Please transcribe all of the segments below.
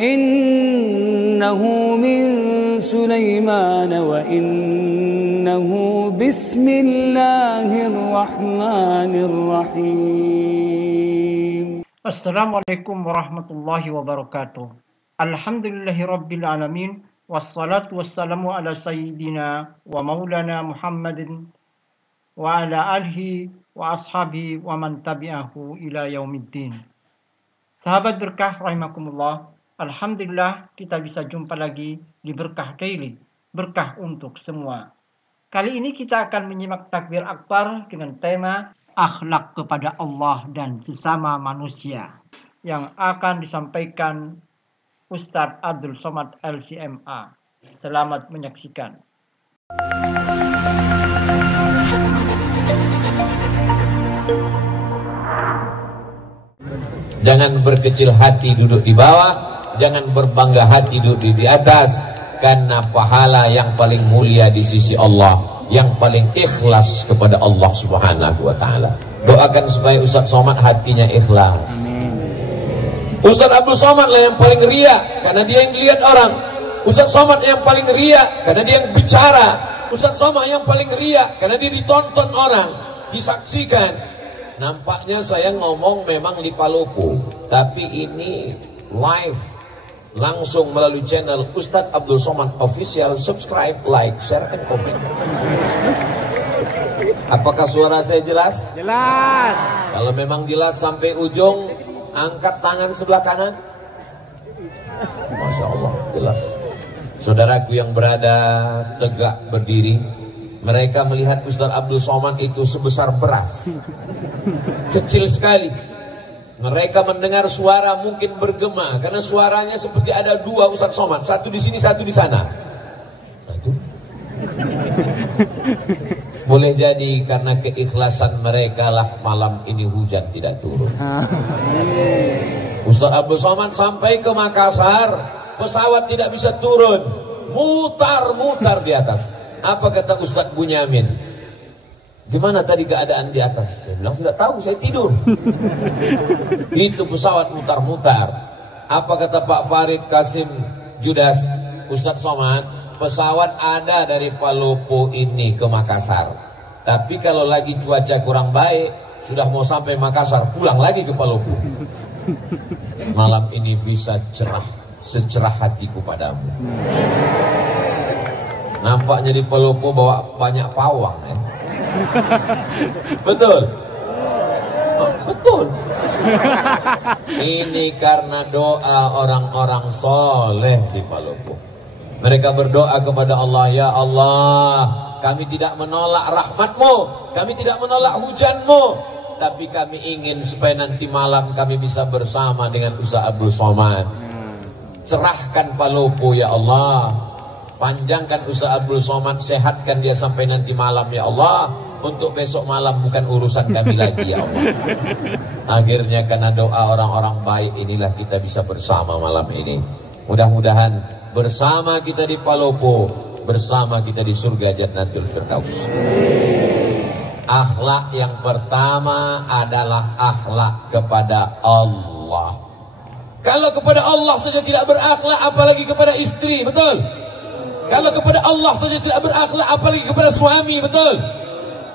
Innahu min Sulaiman wa innahu bismillahirrahmanirrahim. Assalamualaikum warahmatullahi wabarakatuh. Alhamdulillahirabbil alamin wassalatu wassalamu ala sayyidina wa maulana Muhammadin wa ala alihi wa ashabihi wa man tabi'ahu ila yaumiddin. Sahabat berkah rahimakumullah, alhamdulillah kita bisa jumpa lagi di Berkah Daily, berkah untuk semua. Kali ini kita akan menyimak takbir akbar dengan tema akhlak kepada Allah dan sesama manusia yang akan disampaikan Ustadz Abdul Somad LCMA. Selamat menyaksikan. Jangan berkecil hati duduk di bawah, jangan berbangga hati duduk di atas, karena pahala yang paling mulia di sisi Allah, yang paling ikhlas kepada Allah Subhanahu wa Ta'ala. Doakan supaya Ustadz Somad hatinya ikhlas. Ustadz Abdul Somad lah yang paling ria, karena dia yang dilihat orang. Ustadz Somad yang paling ria, karena dia yang bicara. Ustadz Somad yang paling ria, karena dia ditonton orang, disaksikan. Nampaknya saya ngomong memang di Palopo, tapi ini live, langsung melalui channel Ustadz Abdul Somad Official. Subscribe, like, share, and comment. Apakah suara saya jelas? Jelas. Kalau memang jelas sampai ujung, angkat tangan sebelah kanan. Masya Allah, jelas. Saudaraku yang berada tegak berdiri, mereka melihat Ustadz Abdul Somad itu sebesar beras, kecil sekali. Mereka mendengar suara mungkin bergema, karena suaranya seperti ada dua Ustadz Somad, satu di sini, satu di sana. Nah, itu boleh jadi karena keikhlasan mereka lah malam ini hujan tidak turun. Ustadz Abdul Somad sampai ke Makassar, pesawat tidak bisa turun, mutar-mutar di atas. Apa kata Ustadz Bunyamin? Gimana tadi keadaan di atas? Saya bilang tidak tahu, saya tidur. Itu pesawat mutar-mutar. Apa kata Pak Farid Kasim Judas? Ustadz Somad, pesawat ada dari Palopo ini ke Makassar. Tapi kalau lagi cuaca kurang baik, sudah mau sampai Makassar, pulang lagi ke Palopo. Malam ini bisa cerah, secerah hatiku padamu. Nampaknya di Palopo bawa banyak pawang ya. Betul? Oh, betul. Ini karena doa orang-orang soleh di Palopo. Mereka berdoa kepada Allah, ya Allah, kami tidak menolak rahmat-Mu, kami tidak menolak hujan-Mu, tapi kami ingin supaya nanti malam kami bisa bersama dengan Ustadz Abdul Somad. Cerahkan Palopo ya Allah. Panjangkan Ustadz Abdul Somad, sehatkan dia sampai nanti malam ya Allah. Untuk besok malam bukan urusan kami lagi ya Allah. Akhirnya karena doa orang-orang baik inilah kita bisa bersama malam ini. Mudah-mudahan bersama kita di Palopo, bersama kita di surga Jannatul Firdaus. Akhlak yang pertama adalah akhlak kepada Allah. Kalau kepada Allah saja tidak berakhlak, apalagi kepada istri, betul? Kalau kepada Allah saja tidak berakhlak, apalagi kepada suami, betul?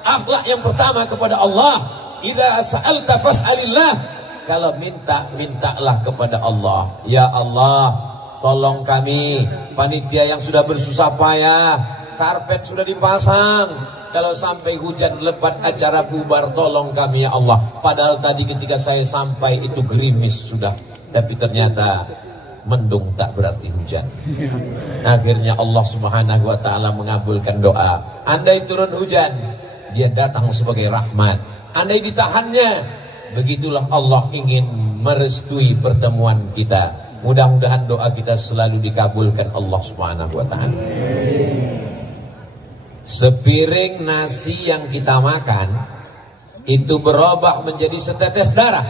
Akhlak yang pertama kepada Allah. Idza sa'alta fas'alillah. Kalau minta, mintalah kepada Allah. Ya Allah, tolong kami, panitia yang sudah bersusah payah, karpet sudah dipasang, kalau sampai hujan lebat acara bubar, tolong kami ya Allah. Padahal tadi ketika saya sampai itu gerimis sudah, tapi ternyata mendung tak berarti hujan. Akhirnya Allah Subhanahu wa Ta'ala mengabulkan doa. Andai turun hujan, dia datang sebagai rahmat. Andai ditahannya, begitulah Allah ingin merestui pertemuan kita. Mudah-mudahan doa kita selalu dikabulkan Allah Subhanahu wa Ta'ala. Sepiring nasi yang kita makan itu berubah menjadi setetes darah.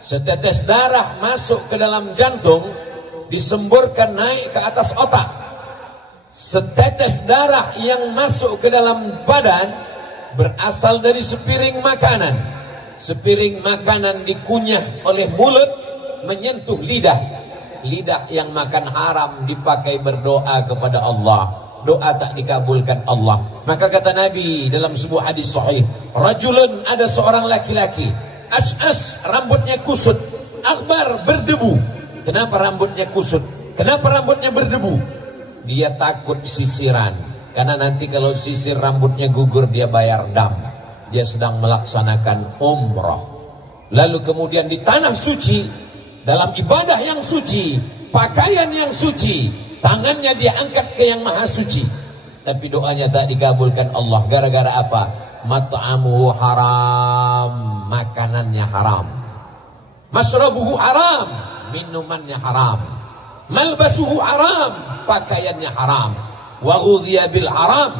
Setetes darah masuk ke dalam jantung, disemburkan naik ke atas otak. Setetes darah yang masuk ke dalam badan berasal dari sepiring makanan. Sepiring makanan dikunyah oleh mulut, menyentuh lidah. lidah yang makan haram dipakai berdoa kepada Allah, doa tak dikabulkan Allah. Maka kata Nabi dalam sebuah hadis sahih, rajulun, ada seorang laki-laki, as'as, rambutnya kusut, akbar, berdebu. Kenapa rambutnya kusut? Kenapa rambutnya berdebu? Dia takut sisiran, karena nanti kalau sisir rambutnya gugur dia bayar dam. Dia sedang melaksanakan umrah. Lalu kemudian di tanah suci, dalam ibadah yang suci, pakaian yang suci, tangannya dia angkat ke yang maha suci, tapi doanya tak dikabulkan Allah. Gara-gara apa? Mat'amuhu haram, makanannya haram. Masrabuhu haram, minumannya haram. Malbasuhu haram, pakaiannya haram. Wa ghudhiya bil haram,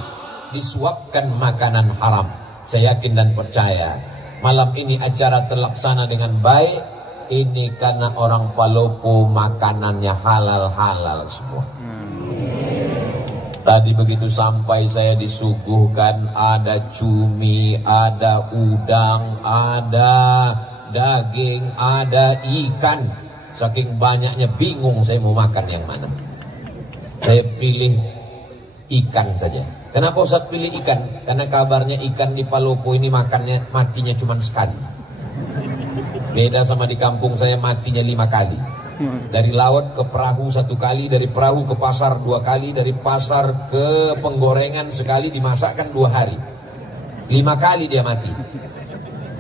disuapkan makanan haram. Saya yakin dan percaya malam ini acara terlaksana dengan baik. Ini karena orang Palopo makanannya halal-halal semua. Tadi begitu sampai saya disuguhkan ada cumi, ada udang, ada daging, ada ikan. Saking banyaknya bingung saya mau makan yang mana. Saya pilih ikan saja. Kenapa Ustaz pilih ikan? Karena kabarnya ikan di Palopo ini makannya matinya cuma sekali. Beda sama di kampung saya matinya 5 kali. Dari laut ke perahu 1 kali, dari perahu ke pasar 2 kali, dari pasar ke penggorengan sekali, dimasakkan 2 hari. 5 kali dia mati.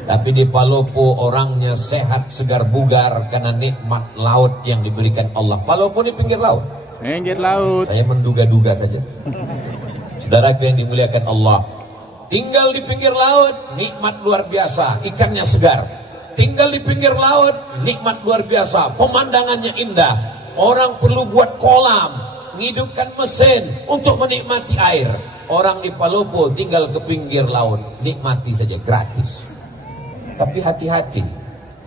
Tapi di Palopo orangnya sehat, segar bugar karena nikmat laut yang diberikan Allah. Palopo ini pinggir laut. Pinggir laut. Saya menduga-duga saja. Saudaraku yang dimuliakan Allah, tinggal di pinggir laut, nikmat luar biasa, ikannya segar. Tinggal di pinggir laut, nikmat luar biasa, pemandangannya indah. Orang perlu buat kolam, menghidupkan mesin untuk menikmati air. Orang di Palopo tinggal ke pinggir laut, nikmati saja gratis. Tapi hati-hati,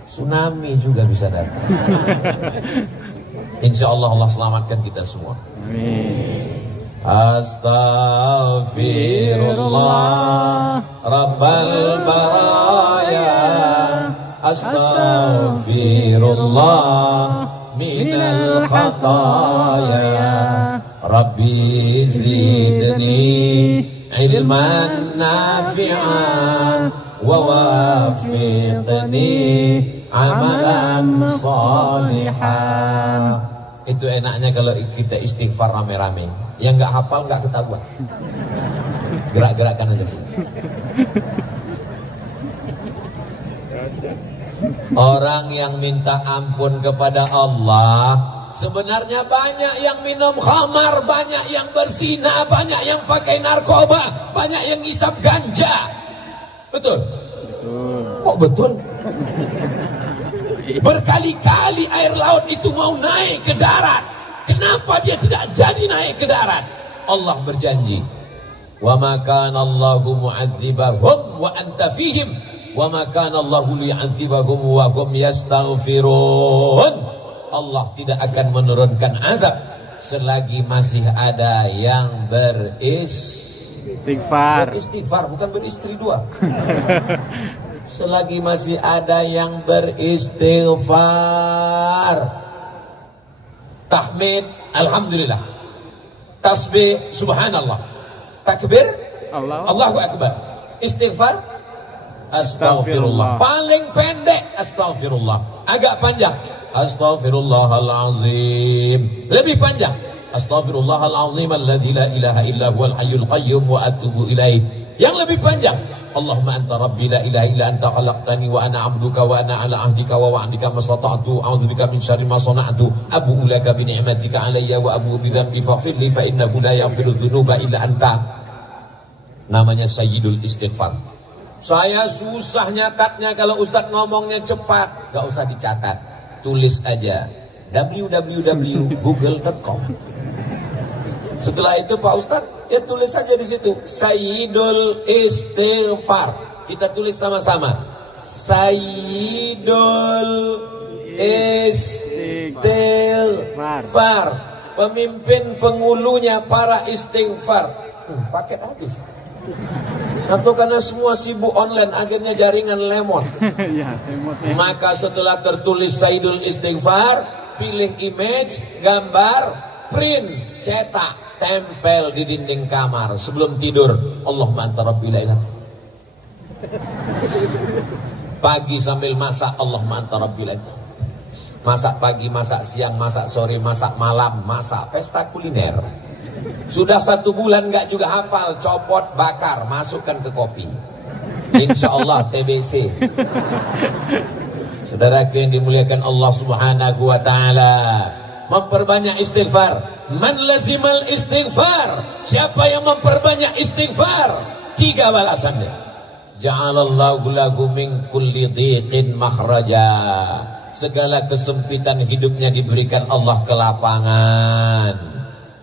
tsunami juga bisa datang. Insya Allah Allah selamatkan kita semua. Amin. Astaghfirullah Rabbal baraya, astaghfirullah minal khataya, Rabbi zidni ilman nafi'an wa wafiqni amalan salihan. Itu enaknya kalau kita istighfar rame-rame. Yang nggak hafal nggak ketahuan. Gerak-gerakan aja. Orang yang minta ampun kepada Allah, sebenarnya banyak yang minum khamar, banyak yang berzina, banyak yang pakai narkoba, banyak yang ngisap ganja. Betul? Kok betul? Berkali-kali air laut itu mau naik ke darat. Kenapa dia tidak jadi naik ke darat? Allah berjanji, wa ma kana Allahu mu'adzibahum wa anta fihim wa ma kana Allahu li'adzibahum wa hum yastaghfirun. Allah tidak akan menurunkan azab selagi masih ada yang beristighfar, bukan beristri 2. Selagi masih ada yang beristighfar. Tahmid, alhamdulillah. Tasbih, subhanallah. Takbir, Allahu akbar. Istighfar, astaghfirullah. Paling pendek, astaghfirullah. Agak panjang, astaghfirullahalazim. Lebih panjang, astaghfirullahalazim alladzi la ilaha illa huwal hayyul qayyum wa atubu ilaih. Yang lebih panjang, Allahumma anta rabbi la ilaha illa anta khalaqtani wa ana 'abduka wa ana 'ala ahdika wa wa'dika mastata'tu a'udzubika min syarri ma sana'tu abu'u laka bi ni'matika 'alayya wa abu'u bi dhanbi faghfir li fa innahu la yaghfiru dzunuba illa anta. Namanya sayyidul istighfar. Saya susah nyatatnya kalau Ustadz ngomongnya cepat, gak usah dicatat, tulis aja www.google.com. Setelah itu Pak Ustadz, ya tulis saja di situ Sayyidul Istighfar. Kita tulis sama-sama Sayyidul Istighfar, pemimpin pengulunya para istighfar. Paket habis. Atau karena semua sibuk online, akhirnya jaringan lemon. Maka setelah tertulis Sayyidul Istighfar, pilih image, gambar, print, cetak, tempel di dinding kamar sebelum tidur. Allahumma anta rabbi la ilaha. Pagi sambil masak, Allahumma anta rabbi la ilaha. Masak pagi, masak siang, masak sore, masak malam, masak pesta kuliner. Sudah 1 bulan nggak juga hafal, copot, bakar, masukkan ke kopi. Insya Allah TBC. Saudara yang dimuliakan Allah Subhanahu wa Ta'ala, memperbanyak istighfar. Man lazimal istighfar, siapa yang memperbanyak istighfar, 3 balasannya. Ja'alallahu lahu min kulli dhiqin makhraja, segala kesempitan hidupnya diberikan Allah kelapangan.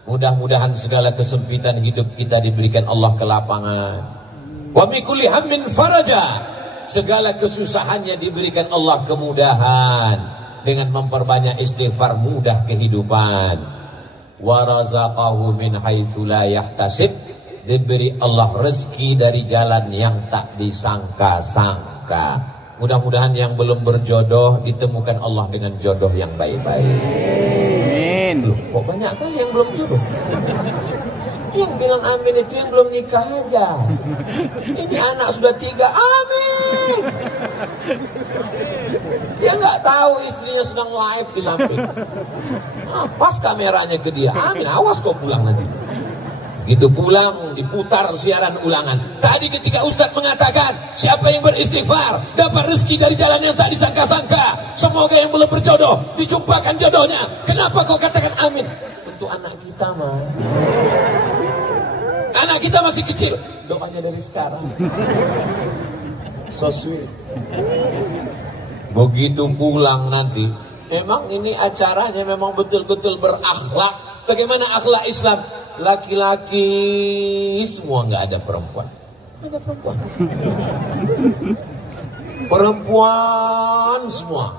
Mudah-mudahan segala kesempitan hidup kita diberikan Allah kelapangan. Wa min kulli hammin faraja, segala kesusahannya diberikan Allah kemudahan. Dengan memperbanyak istighfar mudah kehidupan. Wa razaqahu min haitsu la yahtasib, diberi Allah rezeki dari jalan yang tak disangka-sangka. Mudah-mudahan yang belum berjodoh ditemukan Allah dengan jodoh yang baik-baik. Amin. Loh, kok banyak kali yang belum jodoh? Yang bilang amin itu yang belum nikah aja. Ini anak sudah 3, amin. Dia nggak tahu istrinya sedang live di samping. Pas kameranya ke dia, amin, awas kau pulang nanti. Gitu pulang, diputar siaran ulangan. Tadi ketika Ustadz mengatakan, siapa yang beristighfar dapat rezeki dari jalan yang tak disangka-sangka. Semoga yang belum berjodoh dijumpakan jodohnya. Kenapa kau katakan amin? Untuk anak kita mah. Anak kita masih kecil, doanya dari sekarang. So sweet. Begitu pulang nanti, memang ini acaranya memang betul-betul berakhlak. Bagaimana akhlak Islam? Laki-laki semua, nggak ada perempuan. Nggak ada perempuan. Perempuan semua.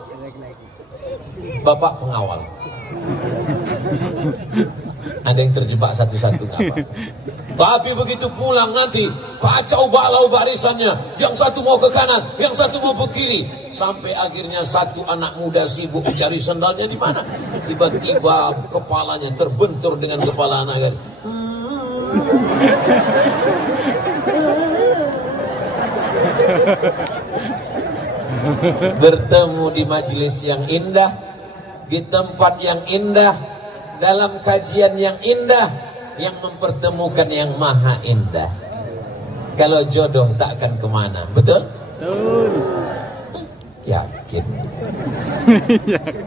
Bapak pengawal. Ada yang terjebak satu-satu nggak apa. Tapi begitu pulang nanti kacau balau barisannya. Yang satu mau ke kanan, yang satu mau ke kiri. Sampai akhirnya satu anak muda sibuk mencari sendalnya di mana. Tiba-tiba kepalanya terbentur dengan kepala anak gadis. Bertemu di majelis yang indah, di tempat yang indah, dalam kajian yang indah, yang mempertemukan yang maha indah. Kalau jodoh tak akan kemana, betul? Betul. Yakin?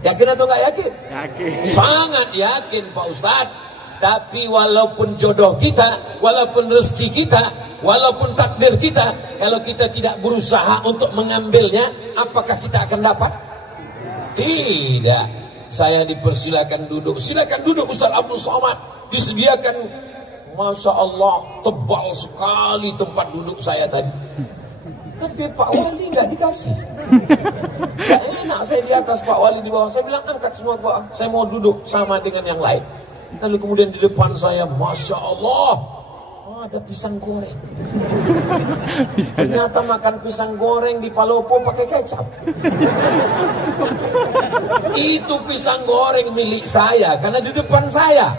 Yakin atau nggak yakin? Yakin. Sangat yakin Pak Ustadz. Tapi walaupun jodoh kita, walaupun rezeki kita, walaupun takdir kita, kalau kita tidak berusaha untuk mengambilnya, apakah kita akan dapat? Tidak. Saya dipersilakan duduk. Silakan duduk Ustaz Abdul Somad. Disediakan, Masya Allah, tebal sekali tempat duduk saya tadi. Tapi Pak Wali nggak dikasih. Gak enak saya di atas, Pak Wali di bawah. Saya bilang angkat semua Pak, saya mau duduk sama dengan yang lain. Lalu kemudian di depan saya, Masya Allah, ada pisang goreng. Ternyata makan pisang goreng di Palopo pakai kecap. Itu pisang goreng milik saya, karena di depan saya.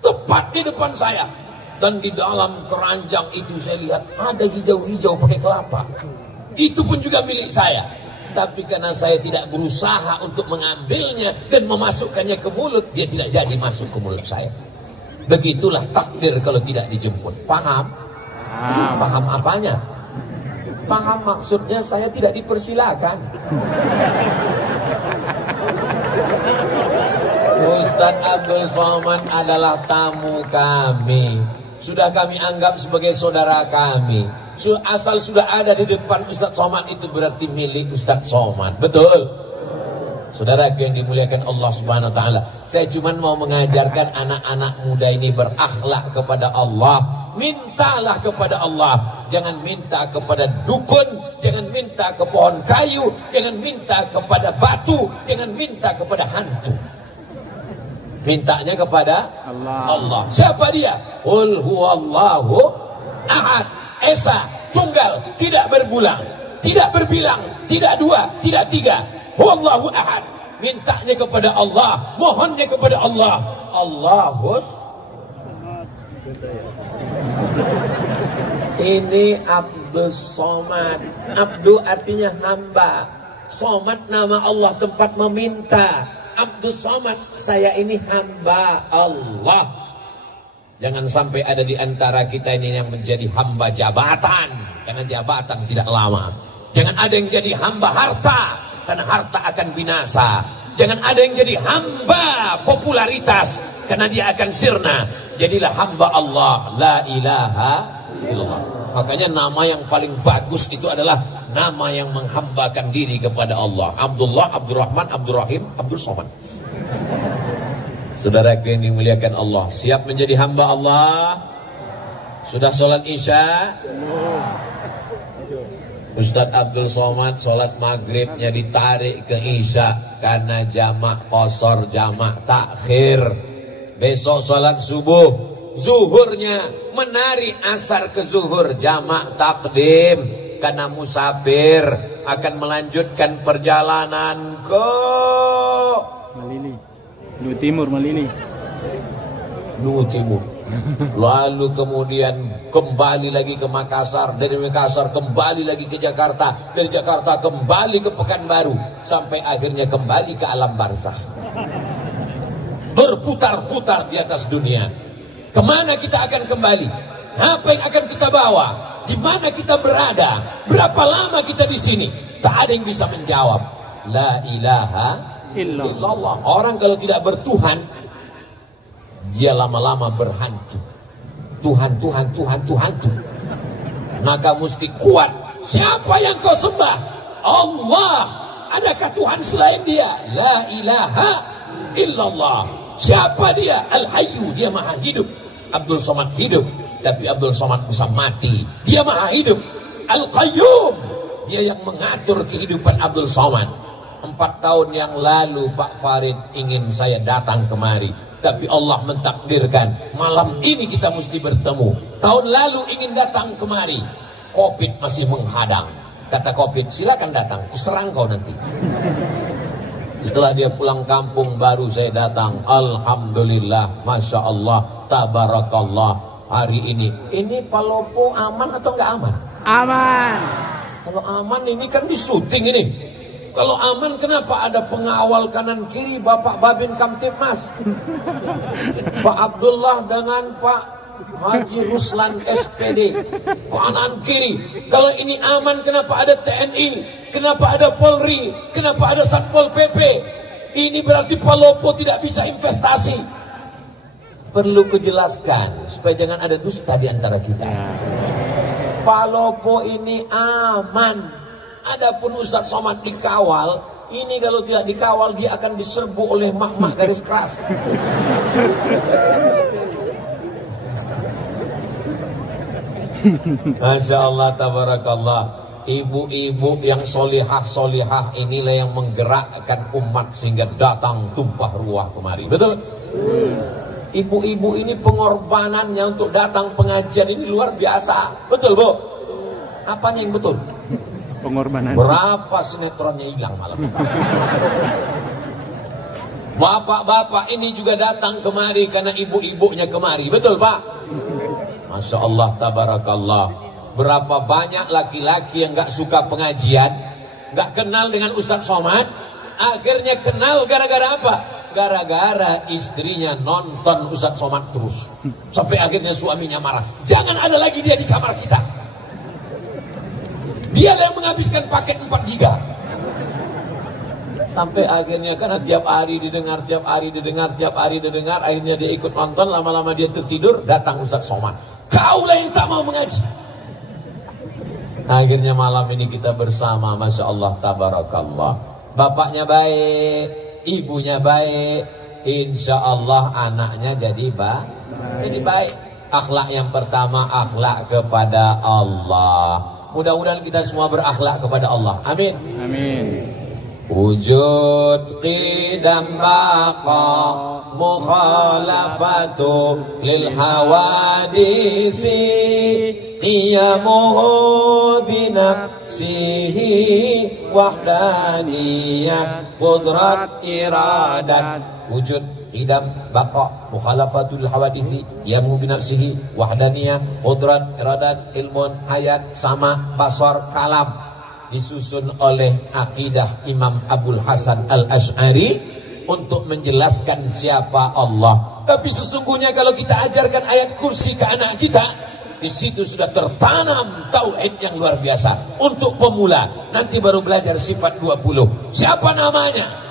Tepat di depan saya. Dan di dalam keranjang itu saya lihat ada hijau-hijau pakai kelapa. Itu pun juga milik saya. Tapi karena saya tidak berusaha untuk mengambilnya dan memasukkannya ke mulut, dia tidak jadi masuk ke mulut saya. Begitulah takdir kalau tidak dijemput. Paham? Paham apanya? Paham maksudnya saya tidak dipersilakan. Ustadz Abdul Somad adalah tamu kami. Sudah kami anggap sebagai saudara kami. Asal sudah ada di depan Ustadz Somad itu berarti milik Ustadz Somad. Betul? Saudara yang dimuliakan Allah Subhanahu wa Ta'ala, saya cuma mau mengajarkan anak-anak muda ini berakhlak kepada Allah. Mintalah kepada Allah. Jangan minta kepada dukun, jangan minta ke pohon kayu, jangan minta kepada batu, jangan minta kepada hantu. Mintanya kepada Allah. Siapa dia? Qul huwallahu ahad, esa, tunggal, tidak berbulang, tidak berbilang, tidak dua, tidak tiga. Huwallahu ahad. mintanya kepada Allah, mohonnya kepada Allah. Allahus. Ini Abdus Somad. Abdu artinya hamba, Somad nama Allah, tempat meminta. Abdus Somad, saya ini hamba Allah. Jangan sampai ada di antara kita ini yang menjadi hamba jabatan, karena jabatan tidak lama. Jangan ada yang jadi hamba harta, karena harta akan binasa. Jangan ada yang jadi hamba popularitas, karena dia akan sirna. Jadilah hamba Allah, la ilaha illallah. Makanya nama yang paling bagus itu adalah nama yang menghambakan diri kepada Allah. Abdullah, Abdurrahman, Abdurrahim, Abdul Somad. Saudara yang dimuliakan Allah, siap menjadi hamba Allah? Sudah sholat isya? Ustadz Abdul Somad sholat maghribnya ditarik ke isya karena jamak qasar, jamak takhir. Besok sholat subuh, zuhurnya menari asar ke zuhur, jamak takdim karena musafir akan melanjutkan perjalanan ke Malini, Nuh Timur, Malini. Nuh Timur. Lalu kemudian kembali lagi ke Makassar, dari Makassar kembali lagi ke Jakarta, dari Jakarta kembali ke Pekanbaru, sampai akhirnya kembali ke alam barzakh. Berputar-putar di atas dunia. Kemana kita akan kembali? Apa yang akan kita bawa? Di mana kita berada? Berapa lama kita di sini? Tak ada yang bisa menjawab. La ilaha illallah. Orang kalau tidak bertuhan, dia lama-lama berhantu. Tuhan, Tuhan, Tuhan, Tuhan, Tuhan. Maka mesti kuat. Siapa yang kau sembah? Allah. Adakah Tuhan selain dia? La ilaha illallah. Siapa dia? Al-Hayyu, dia maha hidup. Abdul Somad hidup, tapi Abdul Somad bisa mati. Dia maha hidup. Al-Qayyum, dia yang mengatur kehidupan Abdul Somad. 4 tahun yang lalu Pak Farid ingin saya datang kemari, tapi Allah mentakdirkan malam ini kita mesti bertemu. Tahun lalu ingin datang kemari, Covid masih menghadang. Kata Covid, silakan datang, kuserang kau nanti. Setelah dia pulang kampung baru saya datang. Alhamdulillah, Masya Allah, Tabarakallah. Hari ini Palopo aman atau enggak aman? Aman. Kalau aman ini kan di syuting ini. Kalau aman kenapa ada pengawal kanan kiri Bapak Babin Kamtibmas, Pak Abdullah dengan Pak Haji Ruslan SPD kanan kiri. Kalau ini aman kenapa ada TNI, kenapa ada Polri, kenapa ada Satpol PP? Ini berarti Palopo tidak bisa investasi. Perlu kujelaskan supaya jangan ada dusta di antara kita. Palopo ini aman. Adapun Ustadz Somad dikawal, ini kalau tidak dikawal dia akan diserbu oleh mak-mak garis keras. Masya Allah, tabarakallah. Ibu-ibu yang solihah-solihah inilah yang menggerakkan umat sehingga datang tumpah ruah kemari. Betul? Ibu-ibu ini pengorbanannya untuk datang pengajian ini luar biasa. Betul, Bu? Apanya yang betul? Pengorbanan. Berapa sinetronnya hilang malam. Bapak-bapak ini juga datang kemari karena ibu-ibunya kemari. Betul, Pak? Masya Allah, tabarakallah. Berapa banyak laki-laki yang gak suka pengajian, gak kenal dengan Ustadz Somad, akhirnya kenal gara-gara apa? Gara-gara istrinya nonton Ustadz Somad terus, sampai akhirnya suaminya marah. Jangan ada lagi dia di kamar kita. Dia yang menghabiskan paket 4 giga. Sampai akhirnya karena tiap hari didengar, akhirnya dia ikut nonton, lama-lama dia tertidur, datang Ustadz Somad. Kaulah yang tak mau mengaji. Akhirnya malam ini kita bersama, Masya Allah, tabarakallah. Bapaknya baik, ibunya baik, insya Allah anaknya jadi baik. Akhlak yang pertama, akhlak kepada Allah. Mudah-mudahan kita semua berakhlak kepada Allah. Amin. Amin. Wujud qidam baqa mukhalafatu lil hawadisi qiyamuhu binafsihi wahdaniyah qudrat, iradat. Wujud, idam, baqa, mukhalafatul hawadisi, yamu binafsihi, wahdaniyah, qudrat, iradat, ilmun, hayat, sama, basar, kalam. Disusun oleh akidah Imam Abul Hasan Al-Asy'ari untuk menjelaskan siapa Allah. Tapi sesungguhnya kalau kita ajarkan ayat kursi ke anak kita, di situ sudah tertanam tauhid yang luar biasa. Untuk pemula, nanti baru belajar sifat 20. Siapa namanya?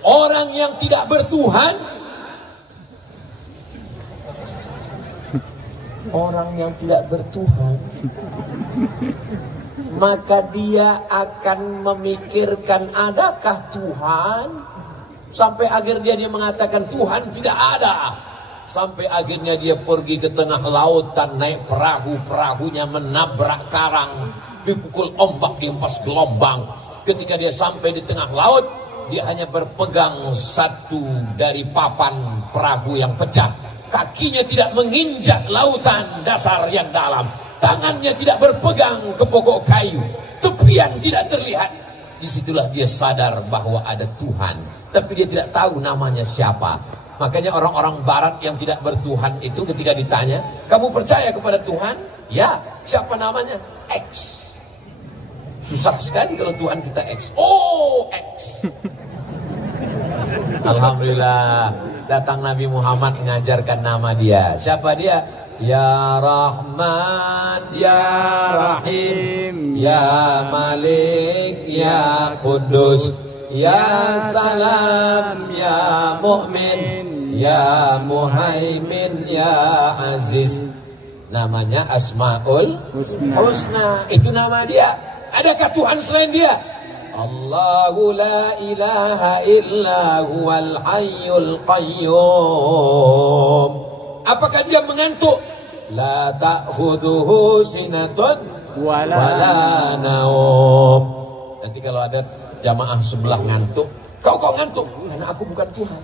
Orang yang tidak bertuhan. Orang yang tidak bertuhan, maka dia akan memikirkan adakah Tuhan, sampai akhirnya dia mengatakan Tuhan tidak ada. Sampai akhirnya dia pergi ke tengah lautan, naik perahu, perahunya menabrak karang, dipukul ombak, dihempas gelombang. Ketika dia sampai di tengah laut, dia hanya berpegang satu dari papan perahu yang pecah. Kakinya tidak menginjak lautan dasar yang dalam. Tangannya tidak berpegang ke pokok kayu. Tepian tidak terlihat. Disitulah dia sadar bahwa ada Tuhan. Tapi dia tidak tahu namanya siapa. Makanya orang-orang barat yang tidak bertuhan itu ketika ditanya, kamu percaya kepada Tuhan? Ya. Siapa namanya? X. Susah sekali kalau Tuhan kita X. Oh, X. Alhamdulillah, datang Nabi Muhammad mengajarkan nama dia. Siapa dia? Ya Rahman, Ya Rahim, Ya Malik, Ya Kudus, Ya Salam, Ya Mu'min, Ya Muhaimin, Ya Aziz. Namanya Asmaul Husna. Itu nama dia. Adakah Tuhan selain dia? Allahu la ilaha illa huwal hayyul qayyum. Apakah dia mengantuk? La ta'khudhuhu sinatun wala naum. Nanti kalau ada jamaah sebelah ngantuk, kau ngantuk? Karena aku bukan Tuhan.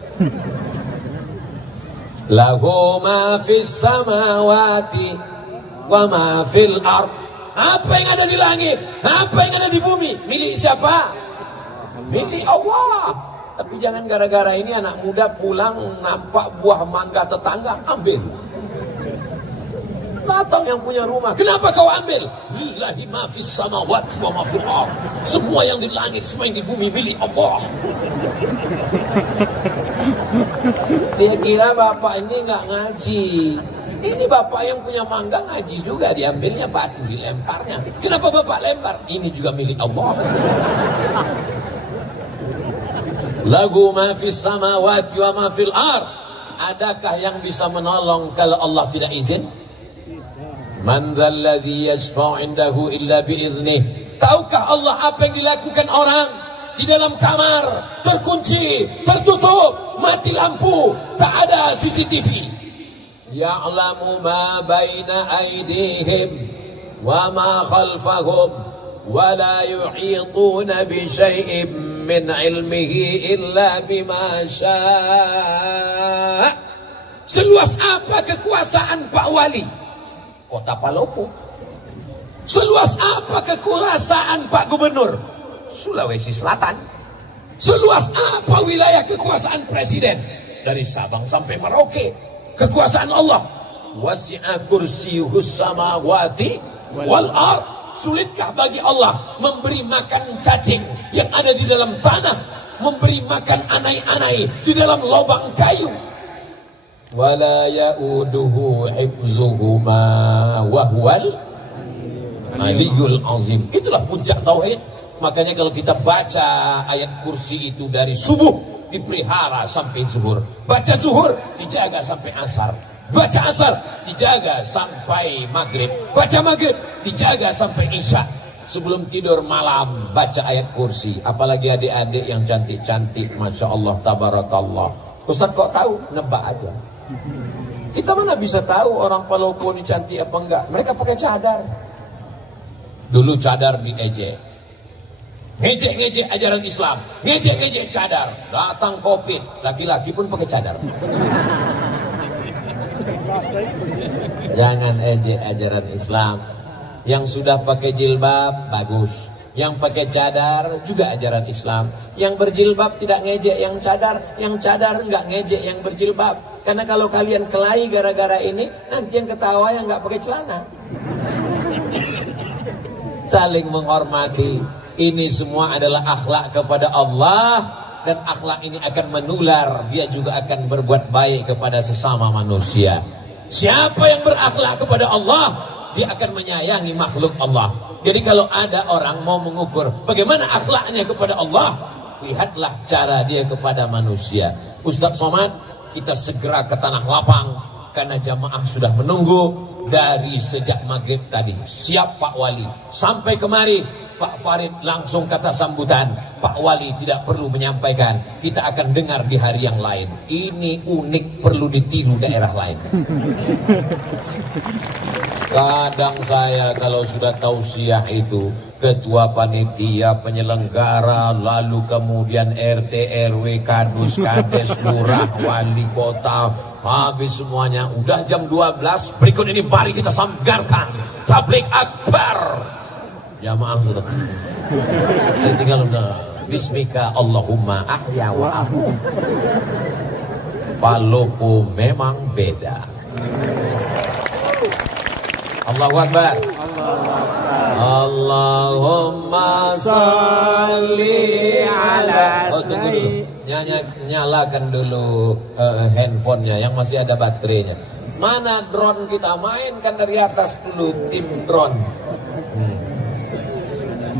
Lahu ma fis samawati wa ma fil ard. Apa yang ada di langit, apa yang ada di bumi, milik siapa? Milik Allah. Tapi jangan gara-gara ini anak muda pulang nampak buah mangga tetangga, ambil. Datang yang punya rumah, kenapa kau ambil? Lillahi ma fis samawati wa ma fil ard. Semua yang di langit, semua yang di bumi milik Allah. Dia kira bapak ini nggak ngaji. Ini bapak yang punya mangga ngaji juga, diambilnya batu, dilemparnya. Kenapa bapak lempar? Ini juga milik Allah. Lahu ma fis samawati wa ma fil ard. Adakah yang bisa menolong kalau Allah tidak izin? Man dzalladzi yashfa'u 'indahu illa bi'idnih. Tahukah Allah apa yang dilakukan orang di dalam kamar, terkunci, tertutup, mati lampu, tak ada CCTV? Ya'lamu ma baina aydihim wa ma khalfahum wa la yuhituna bi syai'in min ilmihi illa bima syaa. Seluas apa kekuasaan Pak Wali Kota Palopo? Seluas apa kekuasaan Pak Gubernur Sulawesi Selatan? Seluas apa wilayah kekuasaan Presiden dari Sabang sampai Merauke? Kekuasaan Allah. Wasi'a kursiyuhus samawati wal ard. Sulitkah bagi Allah memberi makan cacing yang ada di dalam tanah, memberi makan anai-anai di dalam lubang kayu? Wala ya'uduhu hifzuhuma wa huwal aliyul azim. Itulah puncak tauhid. Makanya kalau kita baca ayat kursi itu dari subuh dipelihara sampai zuhur, baca zuhur dijaga sampai asar, baca asar dijaga sampai maghrib, baca maghrib dijaga sampai isya. Sebelum tidur malam baca ayat kursi. Apalagi adik-adik yang cantik-cantik, masya Allah, tabarakallah. Ustaz kok tahu? Nebak aja. Kita mana bisa tahu orang Palopo ini cantik apa enggak? Mereka pakai cadar. Dulu cadar diejek, ngejek-ngejek ajaran Islam, ngejek-ngejek cadar. Datang Covid, laki-laki pun pakai cadar. Jangan ejek ajaran Islam. Yang sudah pakai jilbab bagus, Yang pakai cadar juga ajaran Islam. Yang berjilbab tidak ngejek yang cadar enggak ngejek yang berjilbab. Karena kalau kalian kelahi gara-gara ini, nanti yang ketawa yang enggak pakai celana. Saling menghormati. Ini semua adalah akhlak kepada Allah, dan akhlak ini akan menular. Dia juga akan berbuat baik kepada sesama manusia. Siapa yang berakhlak kepada Allah, dia akan menyayangi makhluk Allah. Jadi kalau ada orang mau mengukur bagaimana akhlaknya kepada Allah, lihatlah cara dia kepada manusia. Ustadz Somad, kita segera ke tanah lapang karena jamaah sudah menunggu dari sejak maghrib tadi. Siap Pak Wali. Sampai kemari Pak Farid langsung kata sambutan. Pak Wali tidak perlu menyampaikan. Kita akan dengar di hari yang lain. Ini unik, perlu ditiru daerah lain. Kadang saya kalau sudah tausiah itu, ketua panitia, penyelenggara, lalu kemudian RT, RW, kadus, kades, lurah, wali kota, habis semuanya. Udah jam 12, berikut ini mari kita sanggarkan tablik akbar. Jamaah sudah. Tinggal udah. Bismika Allahumma ahya wa ahu. Palopo memang beda. Allahu Akbar. Allahumma salli ala. Oh, tunggu dulu. Nyalakan dulu handphonenya yang masih ada baterainya. Mana drone kita mainkan dari atas dulu, tim drone.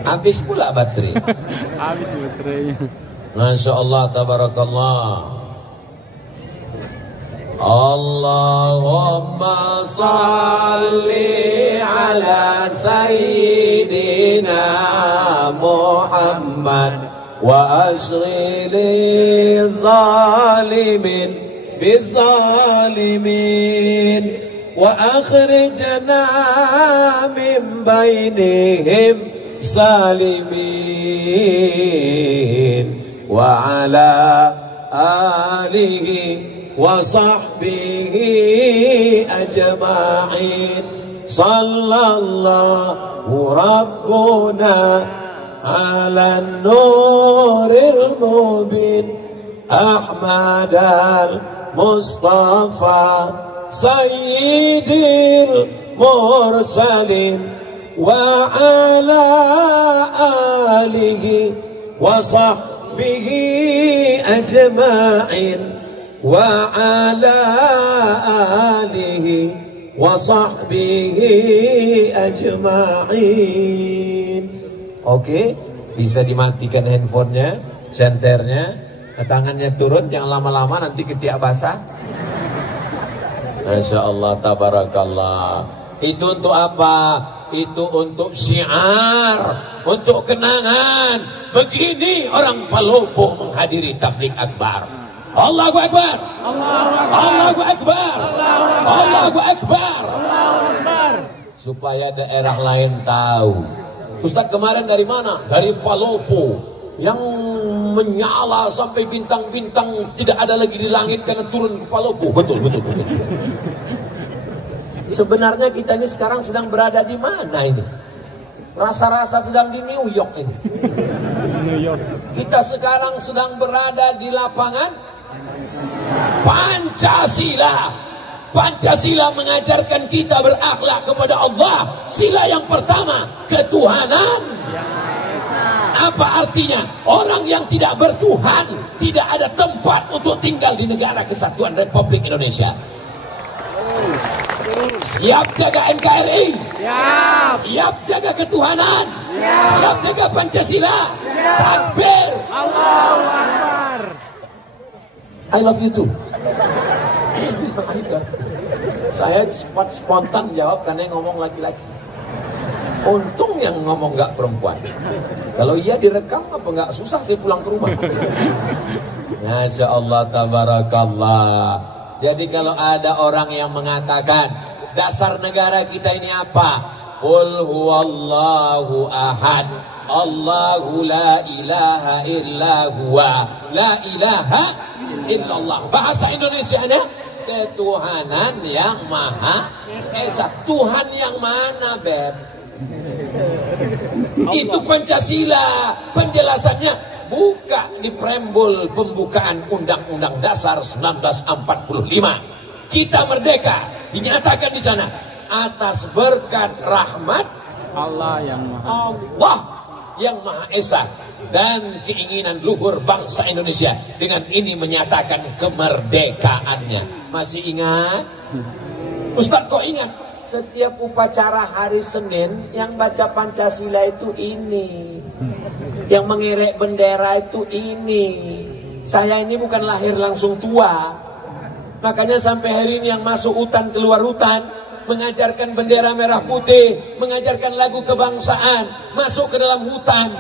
Habis pula baterai. Habis baterainya. Masya Allah, tabarakallah. Allahumma salli ala sayyidina Muhammad wa ashghili zalimin bizalimin wa akhrijna min bainihim salimin wa ala alihi wa sahbihi ajma'in. Sallallahu rabbuna ala nuril mubin Ahmad al-Mustafa sayyidil mursalin wa ala alihi wa sahbihi ajma'in wa ala alihi wa sahbihi ajma'in. Oke, bisa dimatikan handphonenya, senternya, tangannya turun, jangan lama-lama nanti ketiak basah. Masya Allah, tabarakallah. Itu untuk apa? Itu untuk syiar, untuk kenangan. Begini orang Palopo menghadiri tablik akbar. Allahu Akbar. Allahu Akbar. Allahu Akbar. Allahu Akbar. Supaya daerah lain tahu. Ustaz kemarin dari mana? Dari Palopo. Yang menyala sampai bintang-bintang tidak ada lagi di langit karena turun ke Palopo. Betul. Sebenarnya kita ini sekarang sedang berada di mana ini? Rasa-rasa sedang di New York ini. Kita sekarang sedang berada di lapangan Pancasila. Pancasila mengajarkan kita berakhlak kepada Allah. Sila yang pertama, ketuhanan. Apa artinya? Orang yang tidak bertuhan tidak ada tempat untuk tinggal di negara Kesatuan Republik Indonesia. Siap jaga NKRI? Siap jaga ketuhanan? Siap jaga Pancasila? Takbir! Allahu Akbar. I love you too. Saya spontan jawab karena yang ngomong laki-laki. Untung yang ngomong nggak perempuan. Kalau iya direkam apa nggak susah saya pulang ke rumah. Masya Allah, tabarakallah. Jadi kalau ada orang yang mengatakan dasar negara kita ini apa? Qul huwallahu ahad, Allahu la ilaha illa huwa, la ilaha illallah. Bahasa Indonesianya ketuhanan yang maha esa. Tuhan yang mana, Beb? Itu Pancasila. Penjelasannya buka di preambul pembukaan Undang-Undang Dasar 1945. Kita merdeka, dinyatakan di sana atas berkat rahmat Allah yang Maha Esa dan keinginan luhur bangsa Indonesia. Dengan ini menyatakan kemerdekaannya. Masih ingat? Ustadz kok ingat? Setiap upacara hari Senin yang baca Pancasila itu ini, yang mengerek bendera itu ini. Saya ini bukan lahir langsung tua, makanya sampai hari ini yang masuk hutan keluar hutan mengajarkan bendera merah putih, mengajarkan lagu kebangsaan, masuk ke dalam hutan.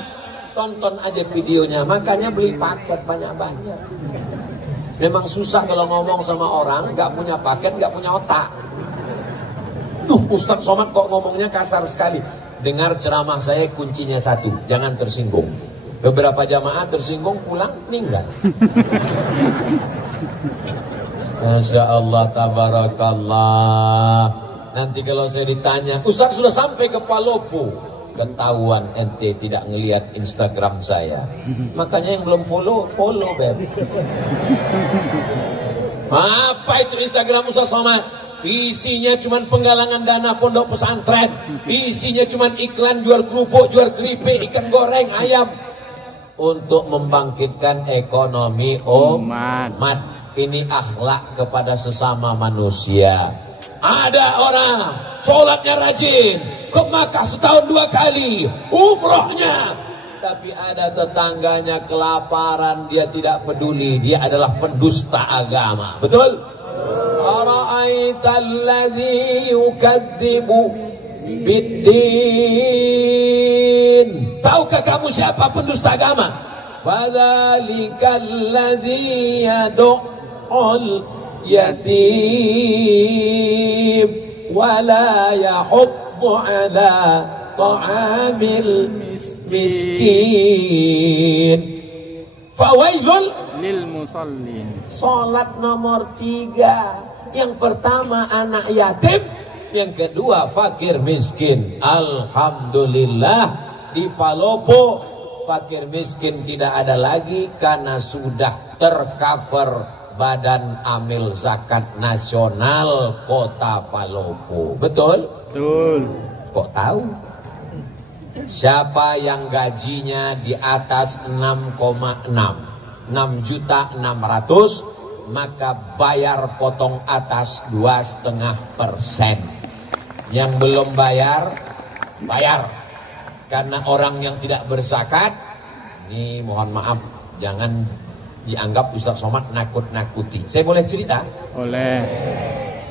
Tonton aja videonya, makanya beli paket banyak-banyak. Memang susah kalau ngomong sama orang nggak punya paket, nggak punya otak. Tuh Ustadz Somad kok ngomongnya kasar sekali. Dengar ceramah saya, kuncinya satu, jangan tersinggung. Beberapa jamaah tersinggung pulang meninggal. Masya Allah, tabarakallah. Nanti kalau saya ditanya, Ustadz sudah sampai ke Palopo, ketahuan ente tidak ngelihat Instagram saya. Makanya yang belum follow beb. Apa itu Instagram Ustadz Somad? Isinya cuma penggalangan dana pondok pesantren, isinya cuma iklan jual kerupuk, jual keripik, ikan goreng, ayam, untuk membangkitkan ekonomi umat. Ini akhlak kepada sesama manusia. Ada orang sholatnya rajin, ke Makkah setahun 2 kali, umrohnya, tapi ada tetangganya kelaparan, dia tidak peduli, dia adalah pendusta agama. Betul? Ara'aital ladzi yukadzibu biddin. Tahukah kamu siapa pendusta agama? Fadzalikal ladzi yad'ul yatim wa la yahuddu ala ta'amil miskin. Fawailul lil musallin. Salat nomor 3. Yang pertama anak yatim, yang kedua fakir miskin. Alhamdulillah di Palopo fakir miskin tidak ada lagi karena sudah tercover Badan Amil Zakat Nasional Kota Palopo. Betul? Betul. Kok tahu? Siapa yang gajinya di atas 6,6 maka bayar potong atas 2,5%. Yang belum bayar, bayar. Karena orang yang tidak berzakat, ini mohon maaf, jangan dianggap Ustadz Somad nakut-nakuti. Saya boleh cerita? Boleh.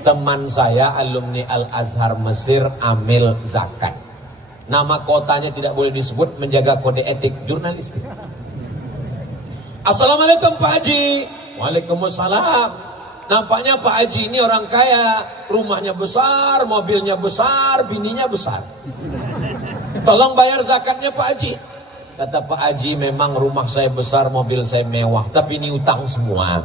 Teman saya alumni Al-Azhar Mesir amil zakat. Nama kotanya tidak boleh disebut, menjaga kode etik jurnalistik. Assalamualaikum Pak Haji. Waalaikumsalam. Nampaknya Pak Haji ini orang kaya, rumahnya besar, mobilnya besar, bininya besar. Tolong bayar zakatnya Pak Haji. Kata Pak Haji, memang rumah saya besar, mobil saya mewah, tapi ini utang semua.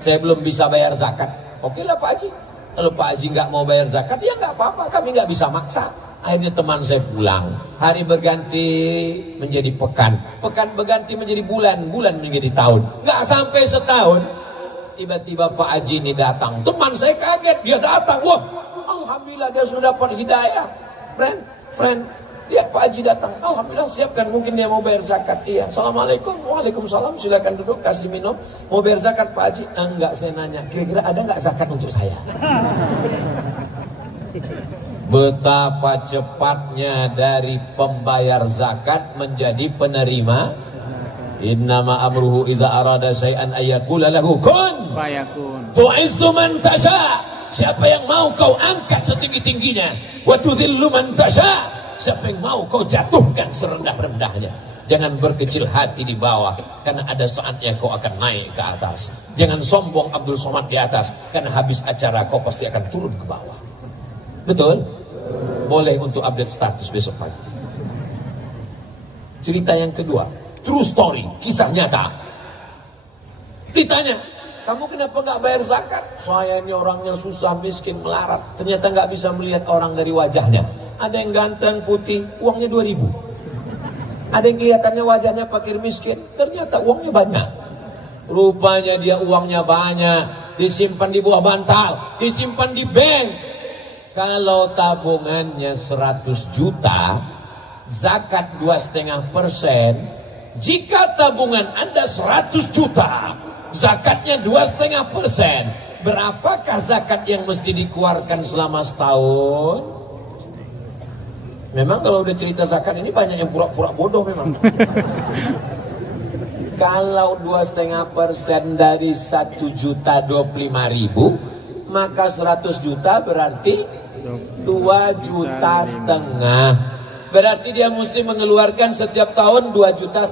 Saya belum bisa bayar zakat. Oke lah Pak Haji. Kalau Pak Haji nggak mau bayar zakat, ya nggak apa-apa, kami nggak bisa maksa. Akhirnya teman saya pulang. Hari berganti menjadi pekan, pekan berganti menjadi bulan, bulan menjadi tahun. Nggak sampai setahun, tiba-tiba Pak Haji ini datang. Teman saya kaget, dia datang. Wah, alhamdulillah dia sudah dapat hidayah. Friend, lihat Pak Haji datang. Alhamdulillah, siapkan, mungkin dia mau bayar zakat. Iya. Assalamualaikum. Waalaikumsalam. Silakan duduk, kasih minum. Mau bayar zakat Pak Haji? Enggak, saya nanya. Kira-kira ada nggak zakat untuk saya? Betapa cepatnya dari pembayar zakat menjadi penerima. Innama amruhu iza arada syai'an ayyakula lahu kun fayakun. Tu'izzu man tasha. Siapa yang mau kau angkat setinggi-tingginya, wa tudhillu man tasha. Siapa yang mau kau jatuhkan serendah-rendahnya. Jangan berkecil hati di bawah, karena ada saatnya kau akan naik ke atas. Jangan sombong Abdul Somad di atas, karena habis acara kau pasti akan turun ke bawah. Betul? Boleh untuk update status besok pagi. Cerita yang kedua, true story, kisah nyata. Ditanya, kamu kenapa nggak bayar zakat? Saya ini orangnya susah, miskin, melarat. Ternyata nggak bisa melihat orang dari wajahnya. Ada yang ganteng, putih, uangnya 2.000. Ada yang kelihatannya wajahnya fakir miskin, ternyata uangnya banyak. Rupanya dia uangnya banyak, disimpan di bawah bantal, disimpan di bank. Kalau tabungannya 100 juta, zakat 2,5%. Jika tabungan Anda 100 juta, zakatnya 2,5%. Berapakah zakat yang mesti dikeluarkan selama setahun? Memang kalau udah cerita zakat ini banyak yang pura-pura bodoh memang. Kalau 2,5% dari 1.025.000, maka 100 juta berarti 2,5 juta. Berarti dia mesti mengeluarkan setiap tahun 2,5 juta.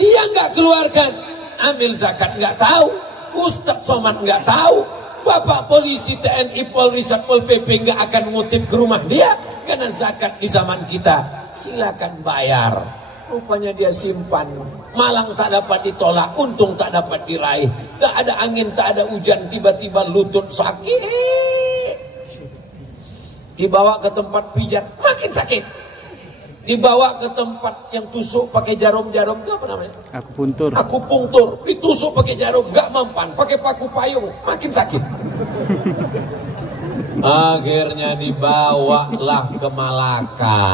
Dia nggak keluarkan. Ambil zakat nggak tahu. Ustadz Somad nggak tahu. Bapak polisi, TNI, Polri, Satpol PP nggak akan ngutip ke rumah dia. Karena zakat di zaman kita silakan bayar. Rupanya dia simpan. Malang tak dapat ditolak, untung tak dapat diraih. Tak ada angin, tak ada hujan, tiba-tiba lutut sakit. Dibawa ke tempat pijat, makin sakit. Dibawa ke tempat yang tusuk pakai jarum-jarum, itu apa namanya? Akupunktur. Akupunktur, ditusuk pakai jarum, gak mempan, pakai paku payung, makin sakit. Akhirnya dibawalah ke Malaka.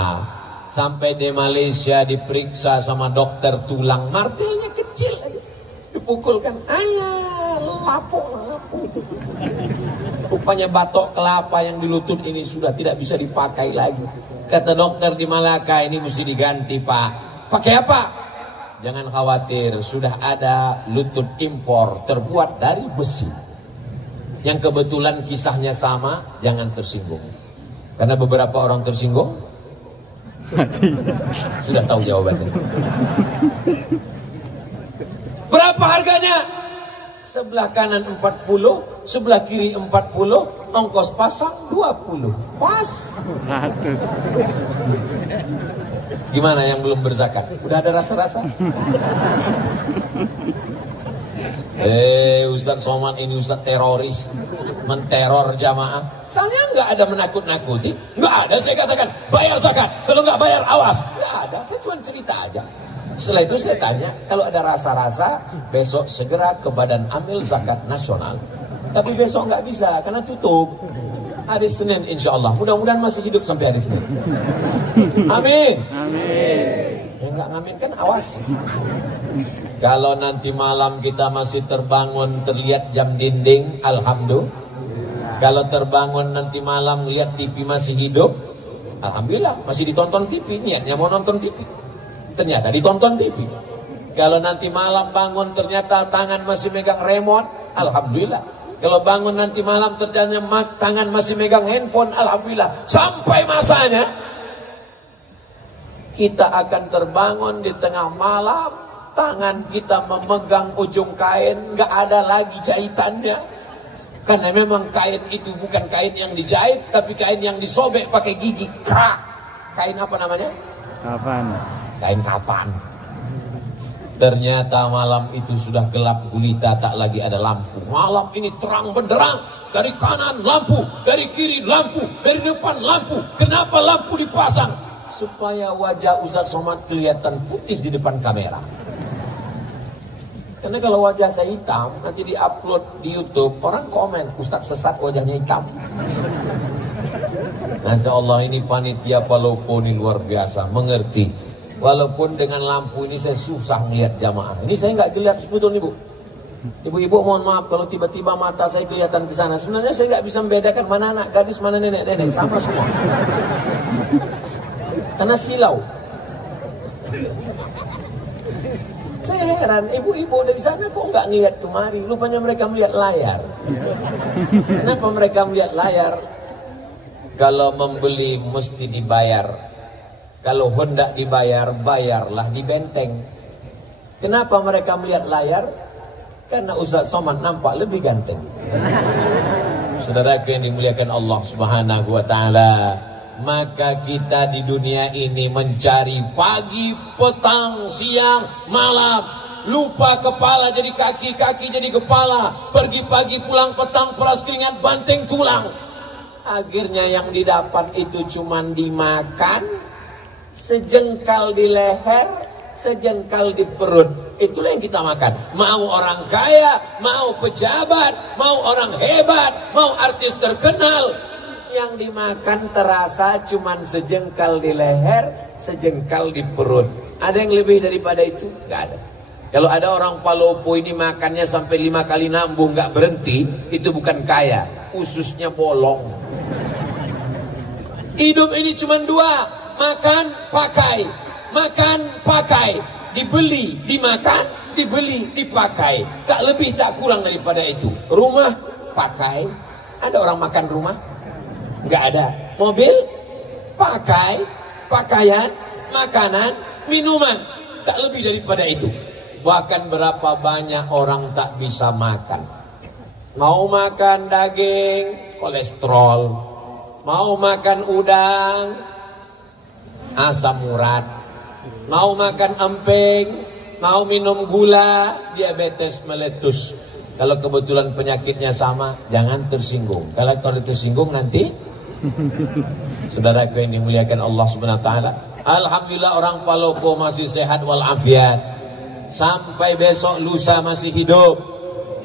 Sampai di Malaysia diperiksa sama dokter tulang, martilnya kecil aja, dipukulkan, ayah lapuk. Rupanya batok kelapa yang di lutut ini sudah tidak bisa dipakai lagi. Kata dokter di Malaka, ini mesti diganti pak. Pakai apa? Jangan khawatir, sudah ada lutut impor terbuat dari besi. Yang kebetulan kisahnya sama, jangan tersinggung. Karena beberapa orang tersinggung sudah tahu jawabannya. Berapa harganya? Sebelah kanan 40, sebelah kiri 40, ongkos pasang 20. Pas. 100. Gimana yang belum berzakat? Udah ada rasa-rasa? Ustadz Somad ini Ustadz teroris, menteror jamaah. Saya nggak ada menakut-nakuti, nggak ada. Saya katakan bayar zakat, kalau nggak bayar awas. Nggak ada, saya cuma cerita aja. Setelah itu saya tanya, kalau ada rasa-rasa, besok segera ke Badan Amil Zakat Nasional. Tapi besok nggak bisa, karena tutup. Hari Senin insya Allah. Mudah-mudahan masih hidup sampai hari Senin. Amin. Amin. Yang nggak ngamin kan awas. Kalau nanti malam kita masih terbangun terlihat jam dinding, alhamdulillah. Kalau terbangun nanti malam lihat TV masih hidup, alhamdulillah. Masih ditonton TV, niatnya mau nonton TV, ternyata ditonton TV. Kalau nanti malam bangun ternyata tangan masih megang remote, alhamdulillah. Kalau bangun nanti malam ternyata tangan masih megang handphone, alhamdulillah. Sampai masanya kita akan terbangun di tengah malam, tangan kita memegang ujung kain, nggak ada lagi jahitannya. Karena memang kain itu bukan kain yang dijahit, tapi kain yang disobek pakai gigi, krak. Kain apa namanya? Kapan? Kain kapan. Ternyata malam itu sudah gelap gulita, tak lagi ada lampu. Malam ini terang benderang. Dari kanan lampu, dari kiri lampu, dari depan lampu. Kenapa lampu dipasang? Supaya wajah Ustadz Somad kelihatan putih di depan kamera. Karena kalau wajah saya hitam, nanti di-upload di YouTube, orang komen, Ustadz sesat wajahnya hitam. Masya Allah, ini panitia Palopo ini luar biasa, mengerti. Walaupun dengan lampu ini saya susah melihat jamaah. Ini saya nggak lihat sebetulnya, Bu. Ibu-ibu mohon maaf kalau tiba-tiba mata saya kelihatan ke sana. Sebenarnya saya nggak bisa membedakan mana anak gadis, mana nenek-nenek, sama semua. Karena silau. Saya heran, ibu-ibu dari sana kok nggak ngeliat kemari? Rupanya mereka melihat layar. Kenapa mereka melihat layar? Kalau membeli mesti dibayar. Kalau hendak dibayar, bayarlah di benteng. Kenapa mereka melihat layar? Karena Ustadz Somad nampak lebih ganteng. Saudaraku yang dimuliakan Allah Subhanahu wa Ta'ala, maka kita di dunia ini mencari pagi, petang, siang, malam. Lupa kepala jadi kaki, kaki jadi kepala. Pergi pagi, pulang petang, peras keringat, banteng tulang. Akhirnya yang didapat itu cuma dimakan, sejengkal di leher, sejengkal di perut. Itulah yang kita makan. Mau orang kaya, mau pejabat, mau orang hebat, mau artis terkenal, yang dimakan terasa cuman sejengkal di leher, sejengkal di perut. Ada yang lebih daripada itu? Nggak ada. Kalau ada orang Palopo ini makannya sampai 5 kali nambung nggak berhenti, itu bukan kaya, ususnya bolong. Hidup ini cuma 2, makan, pakai. Makan, pakai, dibeli, dimakan, dibeli, dipakai. Tak lebih tak kurang daripada itu. Rumah, pakai. Ada orang makan rumah? Nggak ada. Mobil, pakai, pakaian, makanan, minuman. Tak lebih daripada itu. Bahkan berapa banyak orang tak bisa makan. Mau makan daging, kolesterol. Mau makan udang, asam urat. Mau makan emping, mau minum gula, diabetes meletus. Kalau kebetulan penyakitnya sama, jangan tersinggung. Kalau tersinggung nanti, saudaraku yang dimuliakan Allah Subhanahu Wa Taala, alhamdulillah orang Palopo masih sehat walafiat. Sampai besok lusa masih hidup.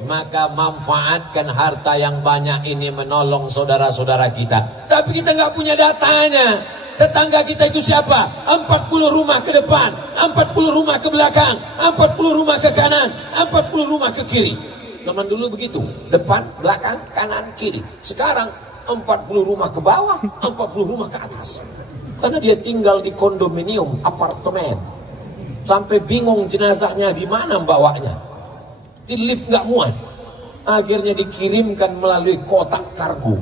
Maka manfaatkan harta yang banyak ini menolong saudara-saudara kita. Tapi kita nggak punya datanya. Tetangga kita itu siapa? 40 rumah ke depan, 40 rumah ke belakang, 40 rumah ke kanan, 40 rumah ke kiri. Zaman dulu begitu, depan, belakang, kanan, kiri. Sekarang 40 rumah ke bawah, 40 rumah ke atas. Karena dia tinggal di kondominium, apartemen. Sampai bingung jenazahnya di mana bawanya. Di lift nggak muat. Akhirnya dikirimkan melalui kotak kargo.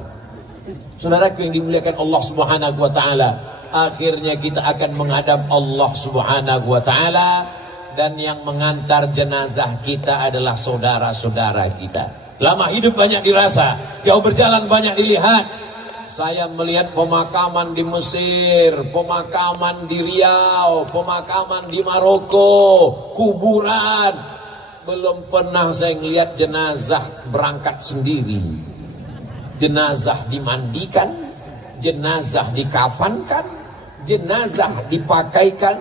Saudaraku yang dimuliakan Allah Subhanahu Wa Taala, akhirnya kita akan menghadap Allah Subhanahu Wa Taala, dan yang mengantar jenazah kita adalah saudara-saudara kita. Lama hidup banyak dirasa, jauh berjalan banyak dilihat. Saya melihat pemakaman di Mesir, pemakaman di Riau, pemakaman di Maroko, kuburan. Belum pernah saya melihat jenazah berangkat sendiri. Jenazah dimandikan, jenazah dikafankan, jenazah dipakaikan,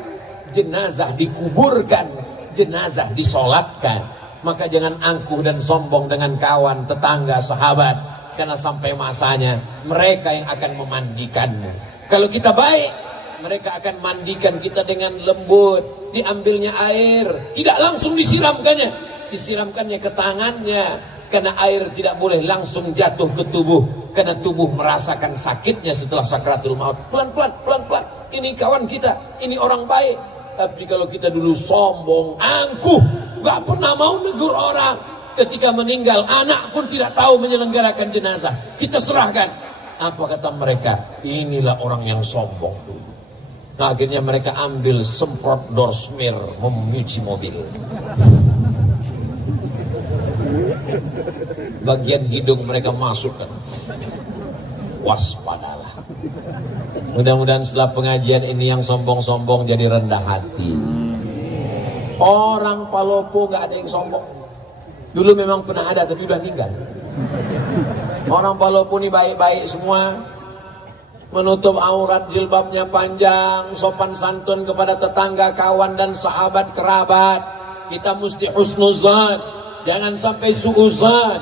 jenazah dikuburkan, jenazah disolatkan. Maka jangan angkuh dan sombong dengan kawan, tetangga, sahabat. Karena sampai masanya mereka yang akan memandikanmu. Kalau kita baik, mereka akan mandikan kita dengan lembut. Diambilnya air, tidak langsung disiramkannya, disiramkannya ke tangannya. Karena air tidak boleh langsung jatuh ke tubuh, karena tubuh merasakan sakitnya setelah sakratul maut. Pelan-pelan, pelan-pelan. Ini kawan kita, ini orang baik. Tapi kalau kita dulu sombong, angkuh, gak pernah mau negur orang. Ketika meninggal, anak pun tidak tahu menyelenggarakan jenazah. Kita serahkan. Apa kata mereka? Inilah orang yang sombong dulu. Nah, akhirnya mereka ambil semprot door smear, menyuci mobil. Bagian hidung mereka masukkan. Waspadalah. Mudah-mudahan setelah pengajian ini yang sombong-sombong jadi rendah hati. Orang Palopo gak ada yang sombong. Dulu memang pernah ada, tapi udah meninggal. Orang Palopo ini baik-baik semua. Menutup aurat, jilbabnya panjang, sopan santun kepada tetangga, kawan dan sahabat kerabat. Kita mesti husnuzan, jangan sampai suuzan.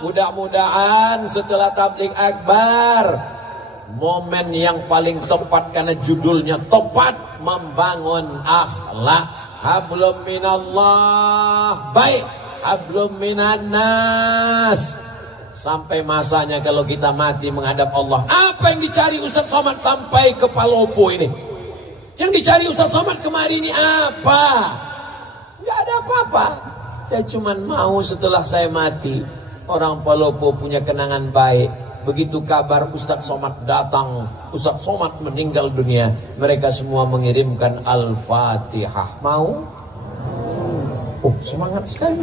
Mudah-mudahan setelah tabligh akbar, momen yang paling tepat karena judulnya tepat, membangun akhlak. Hablum minallah, baik, hablum minan nas. Sampai masanya kalau kita mati menghadap Allah. Apa yang dicari Ustaz Somad sampai ke Palopo ini? Yang dicari Ustaz Somad kemari ini apa? Gak ada apa-apa. Saya cuma mau setelah saya mati, orang Palopo punya kenangan baik. Begitu kabar Ustaz Somad datang, Ustaz Somad meninggal dunia, mereka semua mengirimkan Al-Fatihah. Mau? Oh, semangat sekali.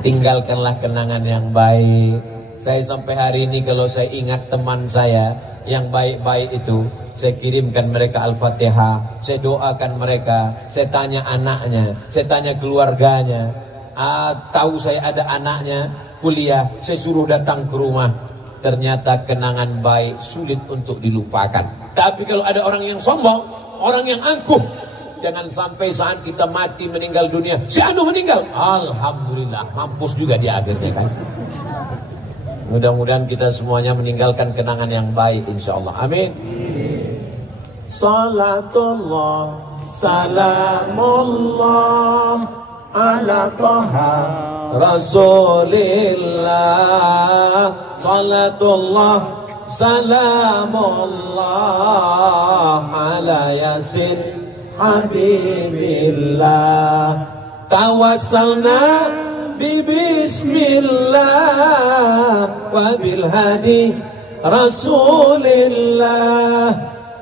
Tinggalkanlah kenangan yang baik. Saya sampai hari ini kalau saya ingat teman saya yang baik-baik itu, saya kirimkan mereka Al-Fatihah, saya doakan mereka, saya tanya anaknya, saya tanya keluarganya. Tahu saya ada anaknya kuliah, saya suruh datang ke rumah. ternyata kenangan baik sulit untuk dilupakan. Tapi kalau ada orang yang sombong, orang yang angkuh, jangan sampai saat kita mati meninggal dunia, si anu meninggal, alhamdulillah, mampus juga di akhirnya kan. Mudah-mudahan kita semuanya meninggalkan kenangan yang baik, insyaallah. Amin. Salatullah, salamullah ala Taha Rasulillah. Salatullah, salamullah ala Yasin Habibillah. Tawassalna bismillah wa bil hadi Rasulillah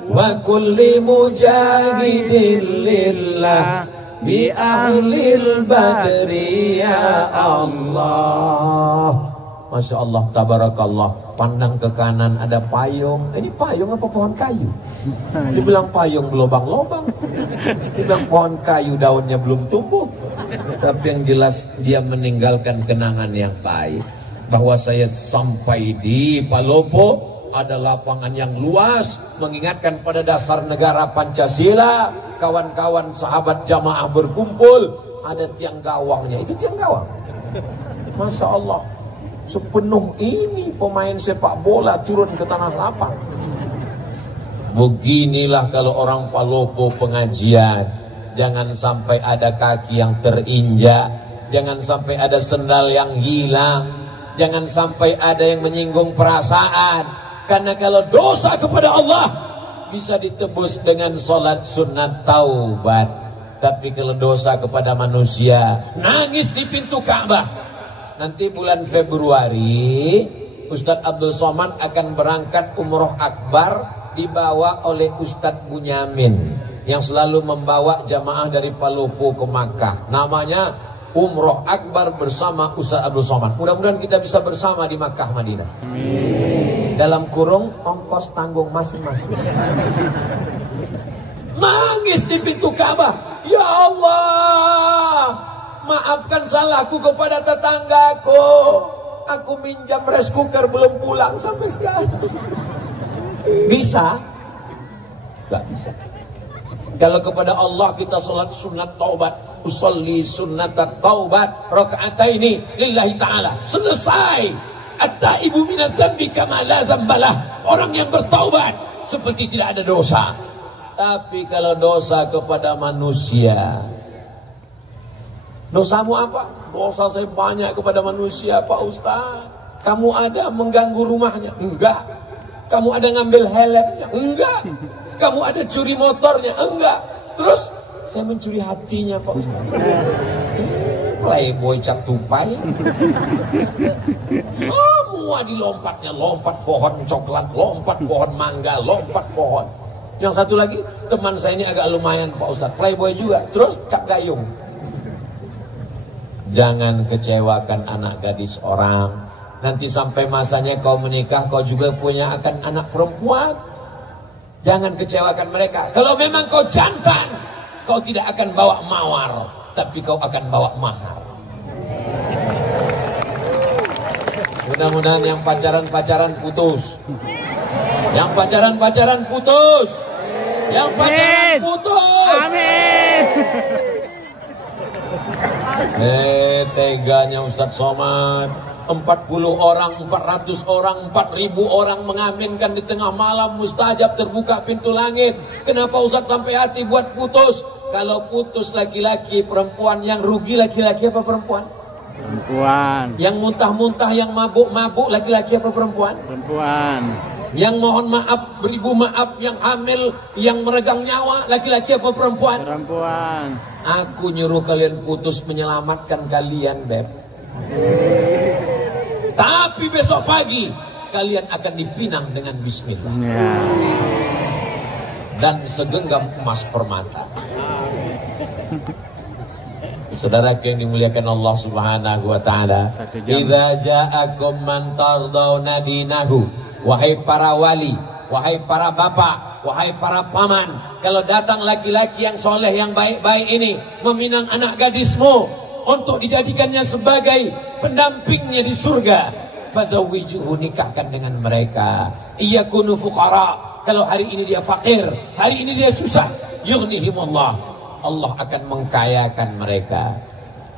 wa kulli mujahidin lillah bi ahlil badri ya Allah. Masya Allah, tabarakallah. Pandang ke kanan ada payung. Ini payung apa pohon kayu? Dibilang payung berlobang-lobang. Dibilang pohon kayu daunnya belum tumbuh. Tapi yang jelas dia meninggalkan kenangan yang baik. Bahwa saya sampai di Palopo, ada lapangan yang luas, mengingatkan pada dasar negara Pancasila. Kawan-kawan sahabat jamaah berkumpul, ada tiang gawangnya. Itu tiang gawang. Masya Allah, sepenuh ini pemain sepak bola turun ke tanah lapang. Beginilah kalau orang Palopo pengajian. Jangan sampai ada kaki yang terinjak, jangan sampai ada sendal yang hilang, jangan sampai ada yang menyinggung perasaan. Karena kalau dosa kepada Allah bisa ditebus dengan sholat sunat taubat. Tapi kalau dosa kepada manusia, nangis di pintu Ka'bah. Nanti bulan Februari Ustadz Abdul Somad akan berangkat umroh akbar, dibawa oleh Ustadz Bunyamin yang selalu membawa jamaah dari Palopo ke Makkah. Namanya umroh akbar bersama Ustadz Abdul Somad. Mudah-mudahan kita bisa bersama di Makkah Madinah. Amin. Dalam kurung ongkos tanggung masing-masing. Nangis di pintu Ka'bah, ya Allah, maafkan salahku kepada tetanggaku. Aku minjam rice cooker belum pulang sampai sekarang. Bisa? Gak bisa. Kalau kepada Allah kita sholat sunat taubat, usolli sunat taubat rakaataini lillahi ta'ala, selesai. At-taibu minadz dzambi kama la dzambalah. Orang yang bertaubat seperti tidak ada dosa. Tapi kalau dosa kepada manusia, dosamu apa? Dosa saya banyak kepada manusia, Pak Ustaz. Kamu ada mengganggu rumahnya? Enggak. Kamu ada ngambil helmnya? Enggak. Kamu ada curi motornya? Enggak. Terus saya mencuri hatinya, Pak Ustaz. Playboy cap tupai. Semua dilompatnya, lompat pohon coklat, lompat pohon mangga, lompat pohon. Yang satu lagi, teman saya ini agak lumayan, Pak Ustaz, playboy juga, terus cap gayung. Jangan kecewakan anak gadis orang. Nanti sampai masanya kau menikah, kau juga punya akan anak perempuan. Jangan kecewakan mereka. Kalau memang kau jantan, kau tidak akan bawa mawar, tapi kau akan bawa mahar. Mudah-mudahan yang pacaran-pacaran putus. Yang pacaran-pacaran putus. Yang pacaran putus. Amin. Teganya Ustadz Somad. 40 orang, 400 orang, 4000 orang mengaminkan di tengah malam mustajab, terbuka pintu langit. Kenapa Ustadz sampai hati buat putus? Kalau putus laki-laki, perempuan, yang rugi laki-laki apa perempuan? Perempuan. Yang muntah-muntah, yang mabuk-mabuk, laki-laki apa perempuan? Perempuan. Yang mohon maaf, beribu maaf, yang hamil, yang meregang nyawa, laki-laki apa perempuan? Perempuan. Aku nyuruh kalian putus menyelamatkan kalian, Beb. Tapi besok pagi kalian akan dipinang dengan bismillah. Ya. Dan segenggam emas permata. Saudara yang dimuliakan Allah Subhanahu wa taala, idza ja'akum man tardawna dinahu, wahai para wali, wahai para bapak, wahai para paman, kalau datang laki-laki yang soleh, yang baik-baik ini meminang anak gadismu untuk dijadikannya sebagai pendampingnya di surga, Fazawwijuhu, nikahkan dengan mereka. Iyakunu fuqara, kalau hari ini dia fakir, hari ini dia susah, yughnihimullah, Allah akan mengkayakan mereka.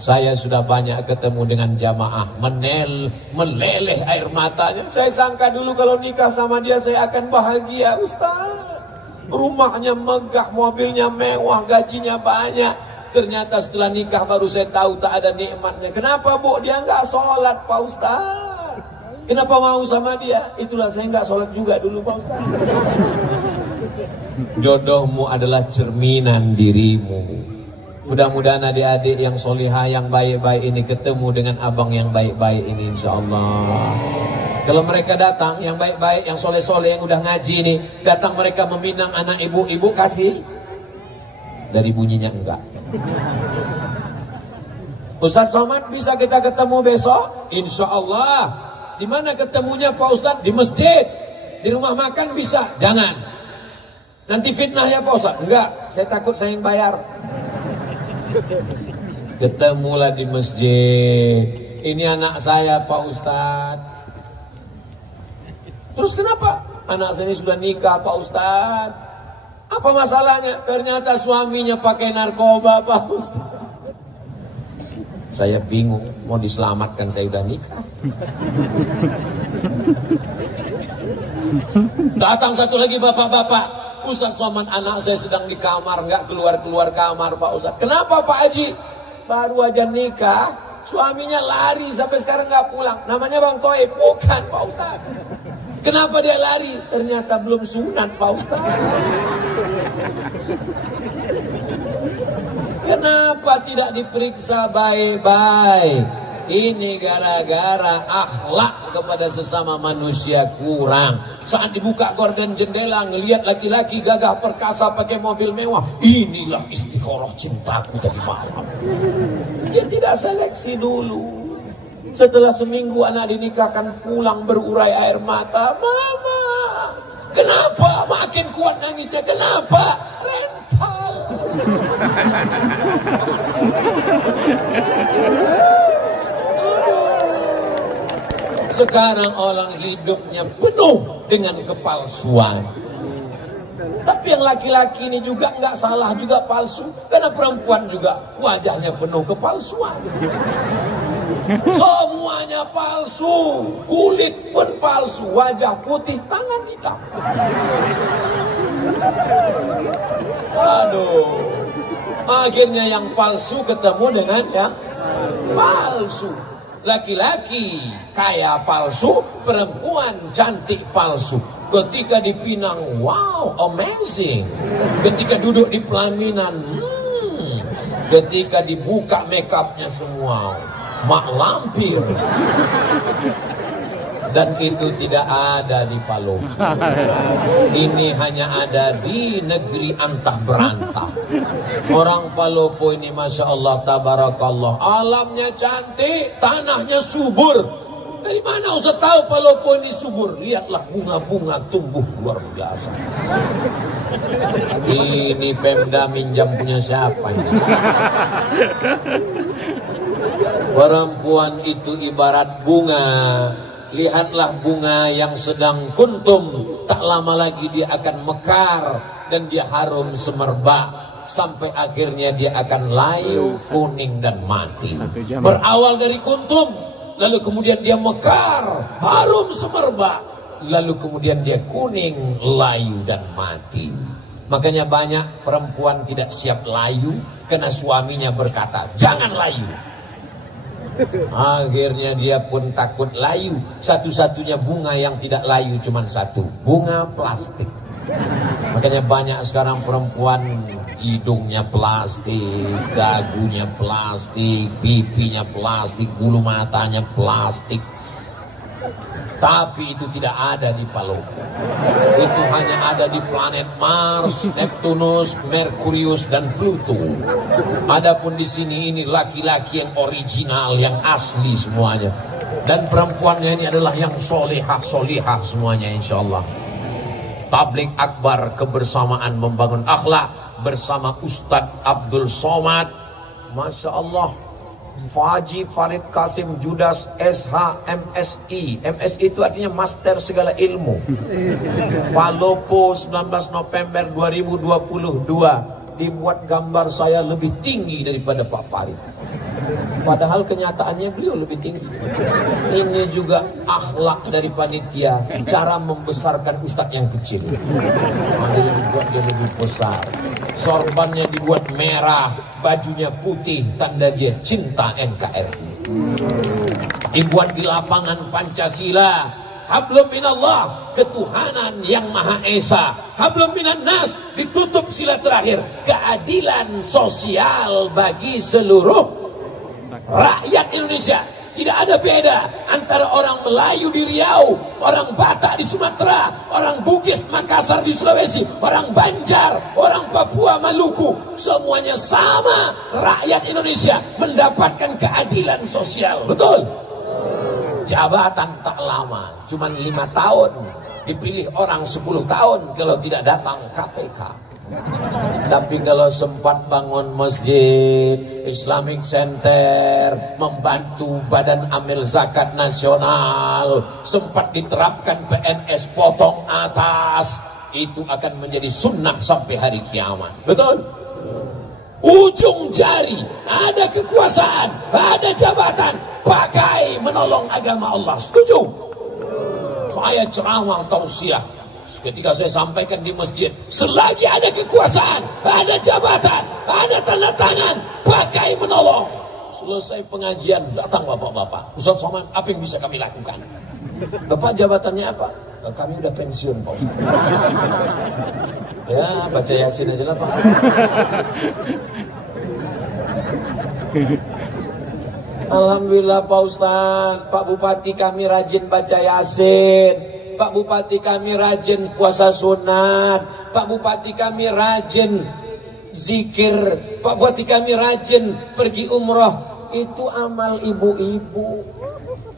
Saya sudah banyak ketemu dengan jamaah meleleh air matanya. Saya sangka dulu kalau nikah sama dia saya akan bahagia, Ustaz. Rumahnya megah, mobilnya mewah, gajinya banyak. Ternyata setelah nikah baru saya tahu tak ada nikmatnya. Kenapa, Bu? Dia nggak sholat, Pak Ustaz. Kenapa mau sama dia? Itulah saya nggak sholat juga dulu, Pak Ustaz. Jodohmu adalah cerminan dirimu. Mudah-mudahan adik-adik yang solihah, yang baik-baik ini ketemu dengan abang yang baik-baik ini, insyaAllah. Kalau mereka datang, yang baik-baik, yang soleh-soleh, yang udah ngaji ini, datang mereka meminang anak ibu-ibu, kasih. Dari bunyinya enggak. Ustaz Somad, bisa kita ketemu besok? InsyaAllah. Di mana ketemunya Pak Ustaz? Di masjid. Di rumah makan bisa? Jangan. Nanti fitnah ya Pak Ustaz? Enggak, saya takut saya yang bayar. Ketemulah di masjid. Ini anak saya Pak Ustadz. Terus kenapa? Anak saya ini sudah nikah Pak Ustadz. Apa masalahnya? Ternyata suaminya pakai narkoba Pak Ustadz. Saya bingung, mau diselamatkan saya udah nikah. Datang satu lagi bapak-bapak. Ustaz Somad, anak saya sedang di kamar, nggak keluar-keluar kamar Pak Ustaz. Kenapa Pak Haji? Baru aja nikah, suaminya lari sampai sekarang nggak pulang. Namanya Bang Toib? Bukan Pak Ustaz. Kenapa dia lari? Ternyata belum sunat Pak Ustaz. Kenapa tidak diperiksa baik-baik? Ini gara-gara akhlak kepada sesama manusia kurang. Saat dibuka gorden jendela, ngelihat laki-laki gagah perkasa pakai mobil mewah, inilah istiqoroh cintaku tadi malam. Dia tidak seleksi dulu. Setelah seminggu anak dinikahkan, pulang berurai air mata. Mama, kenapa? Makin kuat nangisnya. Kenapa? Rental. Sekarang orang hidupnya penuh dengan kepalsuan. Tapi yang laki-laki ini juga nggak salah juga palsu. Karena perempuan juga wajahnya penuh kepalsuan. Semuanya palsu. Kulit pun palsu. Wajah putih, tangan hitam. Aduh. Akhirnya yang palsu ketemu dengan yang palsu. Laki-laki kaya palsu, perempuan cantik palsu. Ketika dipinang, wow, amazing. Ketika duduk di pelaminan, ketika dibuka makeupnya semua, mak lampir. Dan itu tidak ada di Palopo. Ini hanya ada di negeri antah berantah. Orang Palopo ini Masya Allah, tabarakallah, alamnya cantik, tanahnya subur. Dari mana Ustaz tahu Palopo ini subur? Lihatlah bunga-bunga tumbuh luar biasa. Ini Pemda minjam punya siapa ini? Perempuan itu ibarat bunga. Lihatlah bunga yang sedang kuntum, tak lama lagi dia akan mekar dan dia harum semerbak sampai akhirnya dia akan layu, kuning dan mati. Berawal dari kuntum, lalu kemudian dia mekar, harum semerbak, lalu kemudian dia kuning, layu dan mati. Makanya banyak perempuan tidak siap layu karena suaminya berkata, "Jangan layu." Akhirnya dia pun takut layu. Satu-satunya bunga yang tidak layu cuma satu, bunga plastik. Makanya banyak sekarang perempuan hidungnya plastik, dagunya plastik, pipinya plastik, bulu matanya plastik. Tapi itu tidak ada di Palopo. Itu hanya ada di planet Mars, Neptunus, Merkurius, dan Pluto. Adapun di sini ini laki-laki yang original, yang asli semuanya. Dan perempuannya ini adalah yang solihah semuanya insya Allah. Tablik akbar kebersamaan membangun akhlak bersama Ustadz Abdul Somad. Masya Allah. Faji Farid Kasim Judas SH MSI. MSI itu artinya Master Segala Ilmu. Palopo 19 November 2022. Dibuat gambar saya lebih tinggi daripada Pak Farid. Padahal kenyataannya beliau lebih tinggi. Ini juga akhlak dari panitia, cara membesarkan ustadz yang kecil. Jadi dibuat dia lebih besar. Sorbannya dibuat merah, bajunya putih, tanda dia cinta NKRI. Dibuat di lapangan Pancasila. Hablum minallah, ketuhanan yang Maha Esa. Hablum minan nas, ditutup sila terakhir, keadilan sosial bagi seluruh rakyat Indonesia. Tidak ada beda antara orang Melayu di Riau, orang Batak di Sumatera, orang Bugis Makassar di Sulawesi, orang Banjar, orang Papua Maluku. Semuanya sama, rakyat Indonesia mendapatkan keadilan sosial. Betul? Jabatan tak lama, cuman 5 tahun. Dipilih orang 10 tahun kalau tidak datang KPK. Tapi kalau sempat bangun masjid, Islamic Center, membantu Badan Amil Zakat Nasional, sempat diterapkan PNS potong atas, itu akan menjadi sunnah sampai hari kiamat. Betul? Ujung jari, ada kekuasaan, ada jabatan, pakai menolong agama Allah. Setuju? Saya ceramah tausiah ketika saya sampaikan di masjid, selagi ada kekuasaan, ada jabatan, ada tanda tangan, pakai menolong. Selesai pengajian, datang bapak-bapak, Ustaz Somad, apa yang bisa kami lakukan? Bapak jabatannya apa? Kami udah pensiun Pak Ustaz. Ya baca Yasin aja lah Pak. Alhamdulillah Pak Ustaz, Pak Bupati kami rajin baca Yasin, Pak Bupati kami rajin puasa sunat, Pak Bupati kami rajin zikir, Pak Bupati kami rajin pergi umroh. Itu amal ibu-ibu.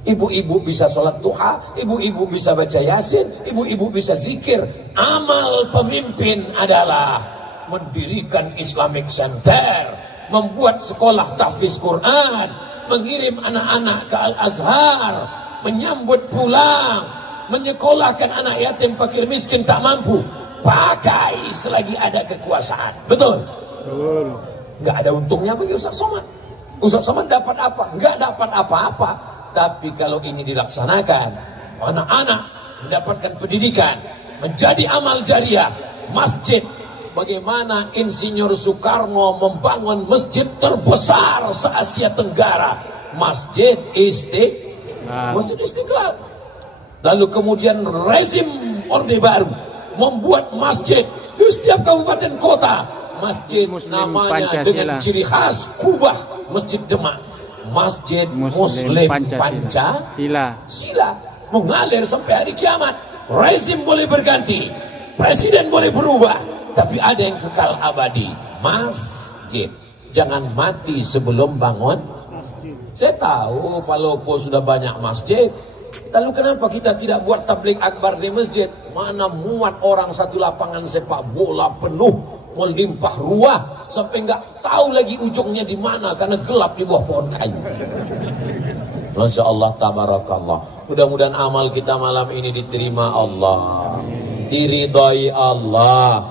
Ibu-ibu bisa sholat duha, ibu-ibu bisa baca Yasin, ibu-ibu bisa zikir. Amal pemimpin adalah mendirikan Islamic Center, membuat sekolah tahfiz Quran, mengirim anak-anak ke Al-Azhar, menyambut pulang, menyekolahkan anak yatim fakir miskin tak mampu. Pakai selagi ada kekuasaan. Betul? Betul. Nggak ada untungnya bagi Ustaz Somad. Ustaz Somad dapat apa? Nggak dapat apa-apa. Tapi kalau ini dilaksanakan, anak-anak mendapatkan pendidikan, menjadi amal jariah, masjid. Bagaimana Insinyur Soekarno membangun masjid terbesar se-Asia Tenggara, Masjid Istiqlal. Lalu kemudian rezim Orde Baru membuat masjid di setiap kabupaten kota. Masjid Muslim namanya Pancasila, dengan ciri khas Kubah, Masjid Demak. Masjid Muslim Pancasila mengalir sampai hari kiamat. Rezim boleh berganti, presiden boleh berubah, tapi ada yang kekal abadi, masjid. Jangan mati sebelum bangun. Saya tahu Palopo sudah banyak masjid. Lalu kenapa kita tidak buat tabligh akbar di masjid? Mana muat orang satu lapangan sepak bola penuh, melimpah ruah, sampai nggak tahu lagi ujungnya di mana karena gelap di bawah pohon kayu. Masya Allah, tabarakallah. Mudah-mudahan amal kita malam ini diterima Allah, diridhai Allah.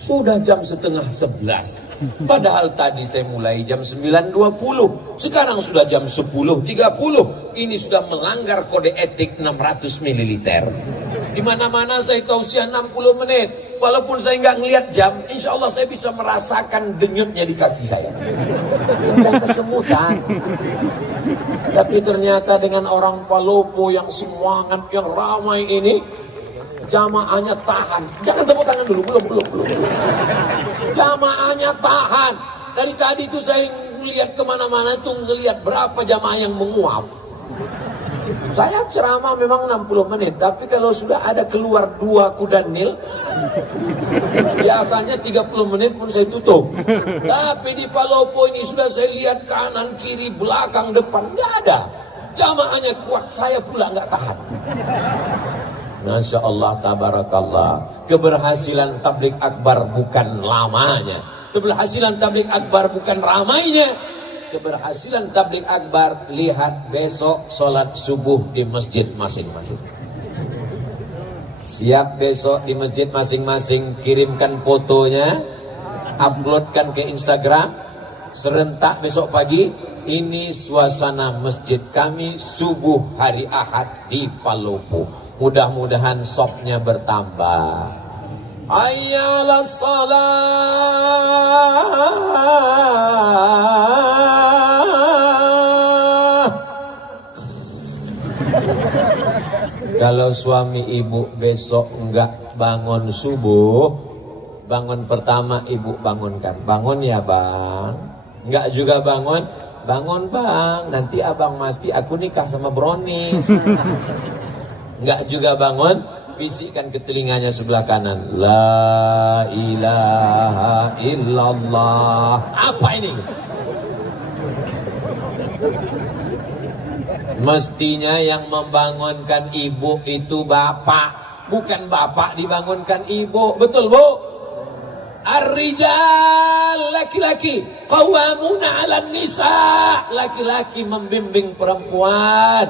Sudah jam 10:30. Padahal tadi saya mulai jam 9.20. Sekarang sudah jam 10.30. Ini sudah melanggar kode etik 600 ml. Di mana-mana saya tausiah 60 menit. Walaupun saya nggak ngelihat jam, insya Allah saya bisa merasakan denyutnya di kaki saya. Udah kesemutan. Tapi ternyata dengan orang Palopo yang semangat, yang ramai ini, jamaahnya tahan. Jangan tepuk tangan dulu, belum. Jamaahnya tahan. Dari tadi itu saya melihat kemana-mana itu ngelihat berapa jamaah yang menguap. Saya ceramah memang 60 menit, tapi kalau sudah ada keluar 2 kuda nil, biasanya 30 menit pun saya tutup. Tapi di Palopo ini sudah saya lihat kanan, kiri, belakang, depan, nggak ada. Jamaahnya kuat, saya pula nggak tahan. Masya Allah, tabarakallah. Keberhasilan tabligh akbar bukan lamanya. Keberhasilan tabligh akbar bukan ramainya. keberhasilan tabligh akbar, lihat besok sholat subuh di masjid masing-masing. Siap besok di masjid masing-masing, kirimkan fotonya, uploadkan ke Instagram, serentak besok pagi. Ini suasana masjid kami subuh hari Ahad di Palopo. Mudah-mudahan sopnya bertambah. Ayyalah salat. Kalau suami ibu besok enggak bangun subuh, bangun pertama ibu bangunkan. Bangun ya bang. Enggak juga bangun. Bangun bang, nanti abang mati aku nikah sama Bronis. Enggak juga bangun, bisikkan ke telinganya sebelah kanan, la ilaha illallah. Apa ini? Mestinya yang membangunkan ibu itu bapak, bukan bapak dibangunkan ibu. Betul bu? Ar-rijal, laki-laki, qawwamuna 'alan nisa, laki-laki membimbing perempuan.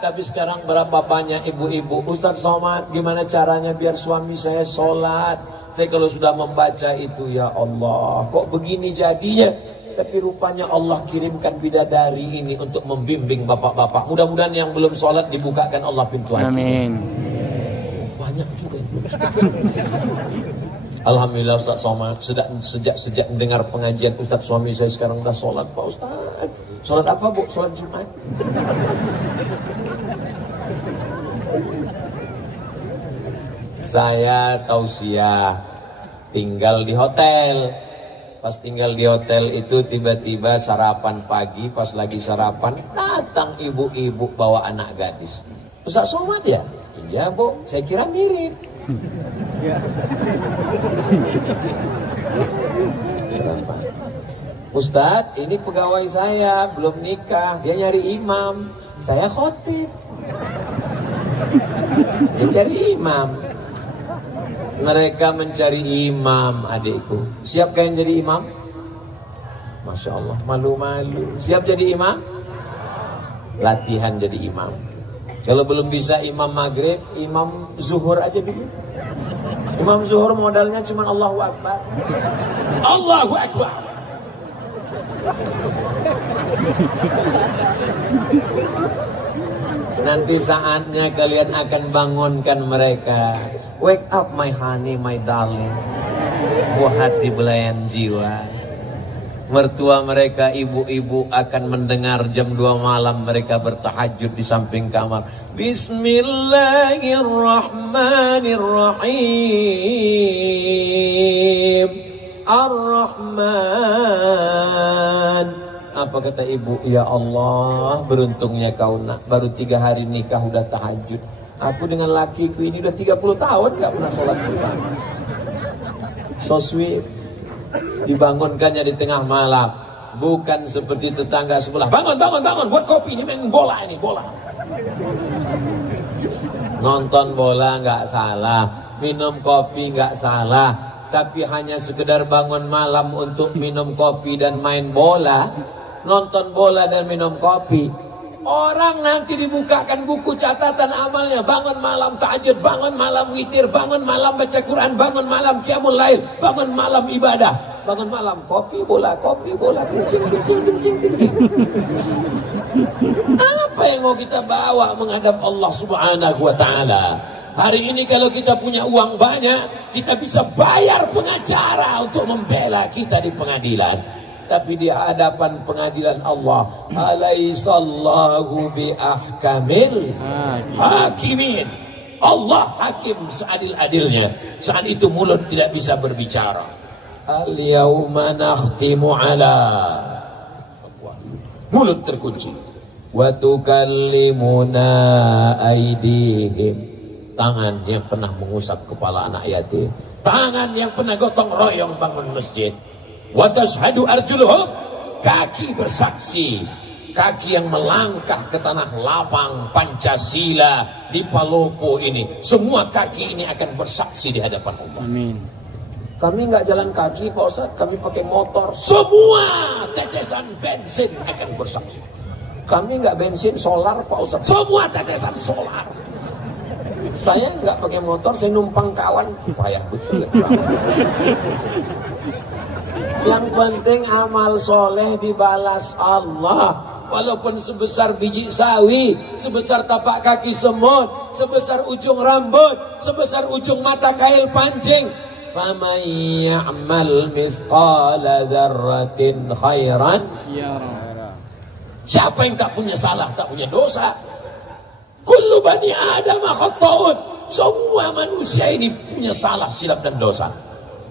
Tapi sekarang berapa banyak ibu-ibu, Ustaz Somad, gimana caranya biar suami saya sholat? Saya kalau sudah membaca itu, ya Allah, kok begini jadinya? Tapi rupanya Allah kirimkan bidadari ini untuk membimbing bapak-bapak. Mudah-mudahan yang belum sholat dibukakan Allah pintu hati. Amin. Banyak juga. Alhamdulillah Ustaz Somad, sejak mendengar pengajian Ustaz, suami saya sekarang udah sholat Pak Ustaz. Sholat apa bu? Sholat Jumat. Saya tausiah tinggal di hotel. Pas tinggal di hotel itu tiba-tiba sarapan pagi, pas lagi sarapan datang ibu-ibu bawa anak gadis. Ustaz Somad ya? Iya bu, saya kira mirip. Ustaz, ini pegawai saya belum nikah, dia nyari imam, saya khotib. Dia cari imam. Mereka mencari imam, adikku. Siap kalian jadi imam? Masya Allah, malu-malu. Siap jadi imam? Latihan jadi imam. Kalau belum bisa imam maghrib, imam zuhur aja dulu. Imam zuhur modalnya cuma Allahu Akbar. Allahu Akbar. Nanti saatnya kalian akan bangunkan mereka. Wake up my honey, my darling. Buah hati belayan jiwa. Mertua mereka, ibu-ibu akan mendengar jam 2 malam mereka bertahajud di samping kamar. Bismillahirrahmanirrahim. Ar-Rahman. Apa kata ibu? Ya Allah, beruntungnya kau nak, baru 3 hari nikah udah tahajud. Aku dengan lakiku ini udah 30 tahun gak pernah sholat bersama. So sweet. Dibangunkannya di tengah malam. Bukan seperti tetangga sebelah. Bangun, bangun, bangun, buat kopi, ini main bola ini, bola. Nonton bola gak salah, minum kopi gak salah. Tapi hanya sekedar bangun malam untuk minum kopi dan main bola, nonton bola dan minum kopi. Orang nanti dibukakan buku catatan amalnya. Bangun malam tahajud, bangun malam witir, bangun malam baca Quran, bangun malam qiyamul lail, bangun malam ibadah, bangun malam kopi bola, kencing, kencing, kencing, kencing. Apa yang mau kita bawa menghadap Allah Subhanahu wa ta'ala? Hari ini kalau kita punya uang banyak, kita bisa bayar pengacara untuk membela kita di pengadilan. Tapi di hadapan pengadilan Allah, alaihissallahu biahkamil hakimin. Allah hakim seadil-adilnya. Saat itu mulut tidak bisa berbicara. Al-yawma nakhtimu ala, mulut terkunci. Wa tukallimuna aydihim, tangan yang pernah mengusap kepala anak yatim, tangan yang pernah gotong royong bangun masjid. Wa tashhadu arjuluhum, kaki bersaksi, kaki yang melangkah ke tanah lapang Pancasila di Palopo ini, semua kaki ini akan bersaksi di hadapan Allah. Amin. Kami nggak jalan kaki Pak Ustaz, kami pakai motor. Semua tetesan bensin akan bersaksi. Kami nggak bensin solar Pak Ustaz, semua tetesan solar. Saya nggak pakai motor, saya numpang kawan. Payah betul. Yang penting amal soleh dibalas Allah. Walaupun sebesar biji sawi, sebesar tapak kaki semut, sebesar ujung rambut, sebesar ujung mata kail pancing. Faman ya'mal mithqala dzarratin khairan yarah. Siapa yang tak punya salah, tak punya dosa? Kullu bani Adam khata'un. Semua manusia ini punya salah, silap dan dosa.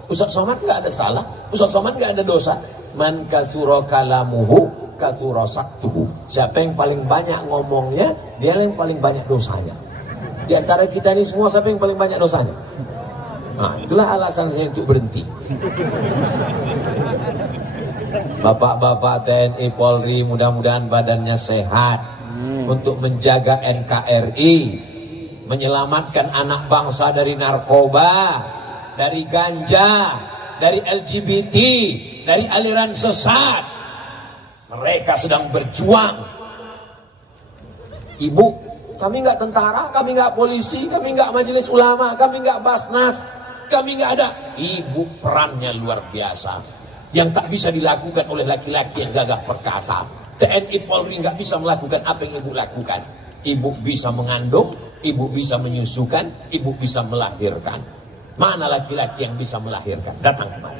Ustaz Somad enggak ada salah, Ustaz Somad enggak ada dosa. Man kasura kalamuhu kasura saktuhu. Siapa yang paling banyak ngomongnya, dia yang paling banyak dosanya. Di antara kita ini semua siapa yang paling banyak dosanya? Nah, itulah alasan saya untuk berhenti. Bapak-bapak TNI Polri, mudah-mudahan badannya sehat untuk menjaga NKRI, menyelamatkan anak bangsa dari narkoba, dari ganja, dari LGBT, dari aliran sesat. Mereka sedang berjuang. Ibu, kami nggak tentara, kami nggak polisi, kami nggak majelis ulama, kami nggak basnas, kami nggak ada. Ibu perannya luar biasa, yang tak bisa dilakukan oleh laki-laki yang gagah perkasa. TNI Polri nggak bisa melakukan apa yang ibu lakukan. Ibu bisa mengandung, ibu bisa menyusukan, ibu bisa melahirkan. Mana laki-laki yang bisa melahirkan? Datang kemari.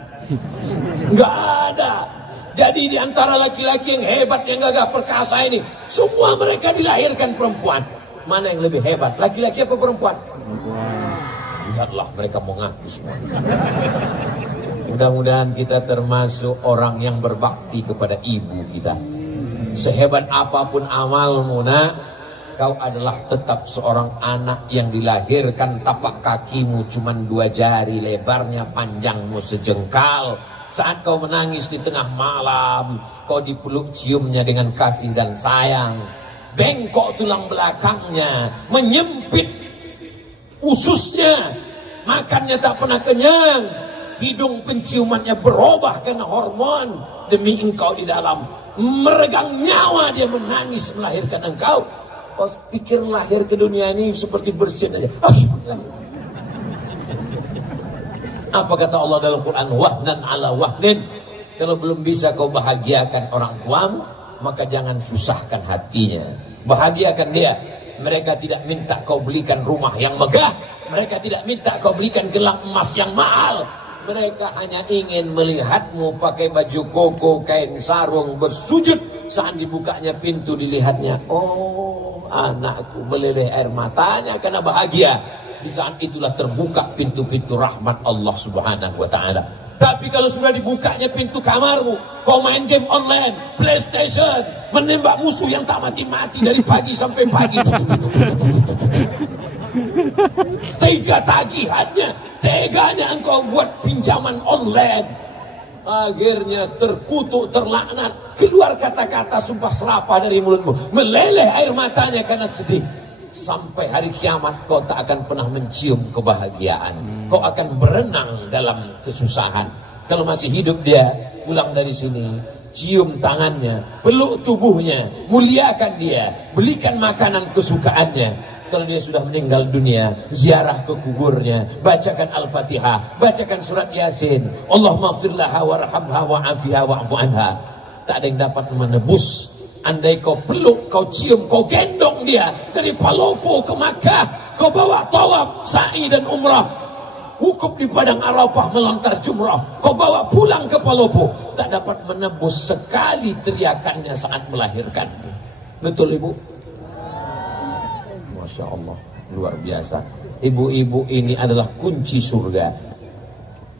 Nggak ada. Jadi di antara laki-laki yang hebat, yang gagah perkasa ini, semua mereka dilahirkan perempuan. Mana yang lebih hebat, laki-laki apa perempuan? Lihatlah mereka mengaku semua. Mudah-mudahan kita termasuk orang yang berbakti kepada ibu kita. Sehebat apapun amalmu, nak, kau adalah tetap seorang anak yang dilahirkan tapak kakimu cuman 2 jari, lebarnya panjangmu sejengkal. Saat kau menangis di tengah malam, kau dipeluk ciumnya dengan kasih dan sayang. Bengkok tulang belakangnya, menyempit ususnya, makannya tak pernah kenyang. Hidung penciumannya berubah karena hormon demi engkau di dalam. Meregang nyawa dia menangis melahirkan engkau. Kau pikir lahir ke dunia ini seperti bersin aja. Apa kata Allah dalam Quran? Wahnan ala wahnin. Kalau belum bisa kau bahagiakan orang tuamu, maka jangan susahkan hatinya. Bahagiakan dia. Mereka tidak minta kau belikan rumah yang megah, mereka tidak minta kau belikan gelang emas yang mahal. Mereka hanya ingin melihatmu pakai baju koko, kain sarung, bersujud. Saat dibukanya pintu dilihatnya, oh anakku, meleleh air matanya karena bahagia. Di saat itulah terbuka pintu-pintu rahmat Allah Subhanahu wa ta'ala. Tapi kalau sudah dibukanya pintu kamarmu, kau main game online, PlayStation, menembak musuh yang tak mati-mati dari pagi sampai pagi. Tega tagihannya, teganya engkau buat pinjaman online. Akhirnya terkutuk, terlaknat, keluar kata-kata sumpah serapah dari mulutmu, meleleh air matanya karena sedih. Sampai hari kiamat kau tak akan pernah mencium kebahagiaan. Kau akan berenang dalam kesusahan. Kalau masih hidup dia, pulang dari sini, cium tangannya, peluk tubuhnya, muliakan dia, belikan makanan kesukaannya. Kalau dia sudah meninggal dunia, ziarah ke kuburnya, bacakan Al-Fatihah, bacakan surat Yasin. Allahumma firlaha warhamha wa'afiha wa'fu anha. Tak ada yang dapat menebus. Andai kau peluk, kau cium, kau gendong dia dari Palopo ke Makkah, kau bawa tawaf, sa'i dan umrah, wukuf di padang Arafah, melontar jumrah, kau bawa pulang ke Palopo, tak dapat menebus sekali teriakannya saat melahirkan. Betul ibu? Masya Allah, luar biasa. Ibu-ibu ini adalah kunci surga.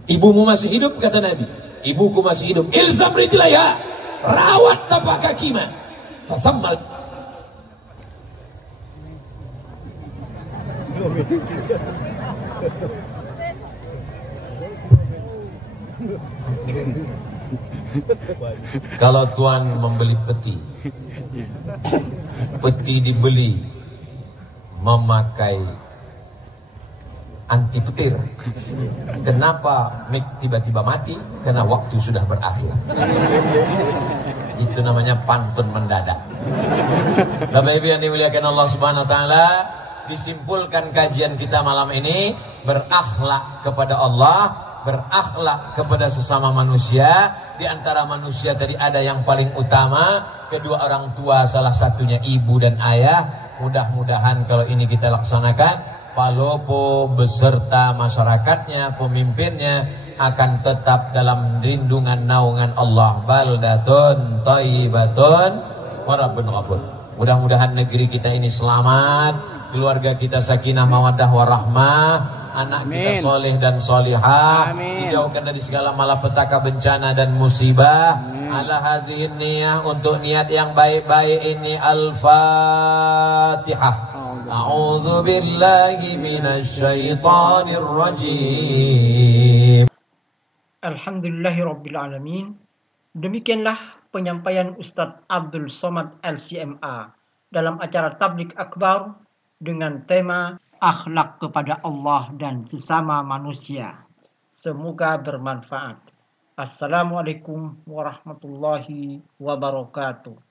Ibumu masih hidup, kata Nabi. Ibuku masih hidup. Ilzam rijlaya, rawat tapak kakimu. Fasammal. Kalau tuan membeli peti, peti dibeli memakai anti petir. Kenapa mic tiba-tiba mati? Karena waktu sudah berakhir. Itu namanya pantun mendadak. Bapak Ibu yang dimuliakan Allah Subhanahu wa taala, disimpulkan kajian kita malam ini, berakhlak kepada Allah, berakhlak kepada sesama manusia. Di antara manusia tadi ada yang paling utama, kedua orang tua, salah satunya ibu dan ayah. Mudah-mudahan kalau ini kita laksanakan, Palopo beserta masyarakatnya, pemimpinnya akan tetap dalam lindungan naungan Allah. Baldatun thayyibatun wa rabbun ghafur. Mudah-mudahan negeri kita ini selamat, keluarga kita sakinah mawaddah warahmah, anak kita soleh dan solihah, dijauhkan dari segala malapetaka, bencana dan musibah. Ala hazihin niyah, untuk niat yang baik-baik ini. Al-Fatihah. A'udzu billahi minasy syaithanir rajim. Alhamdulillahirabbil alamin. Demikianlah penyampaian Ustadz Abdul Somad LCMA dalam acara Tabligh Akbar dengan tema akhlak kepada Allah dan sesama manusia. Semoga bermanfaat. Assalamualaikum warahmatullahi wabarakatuh.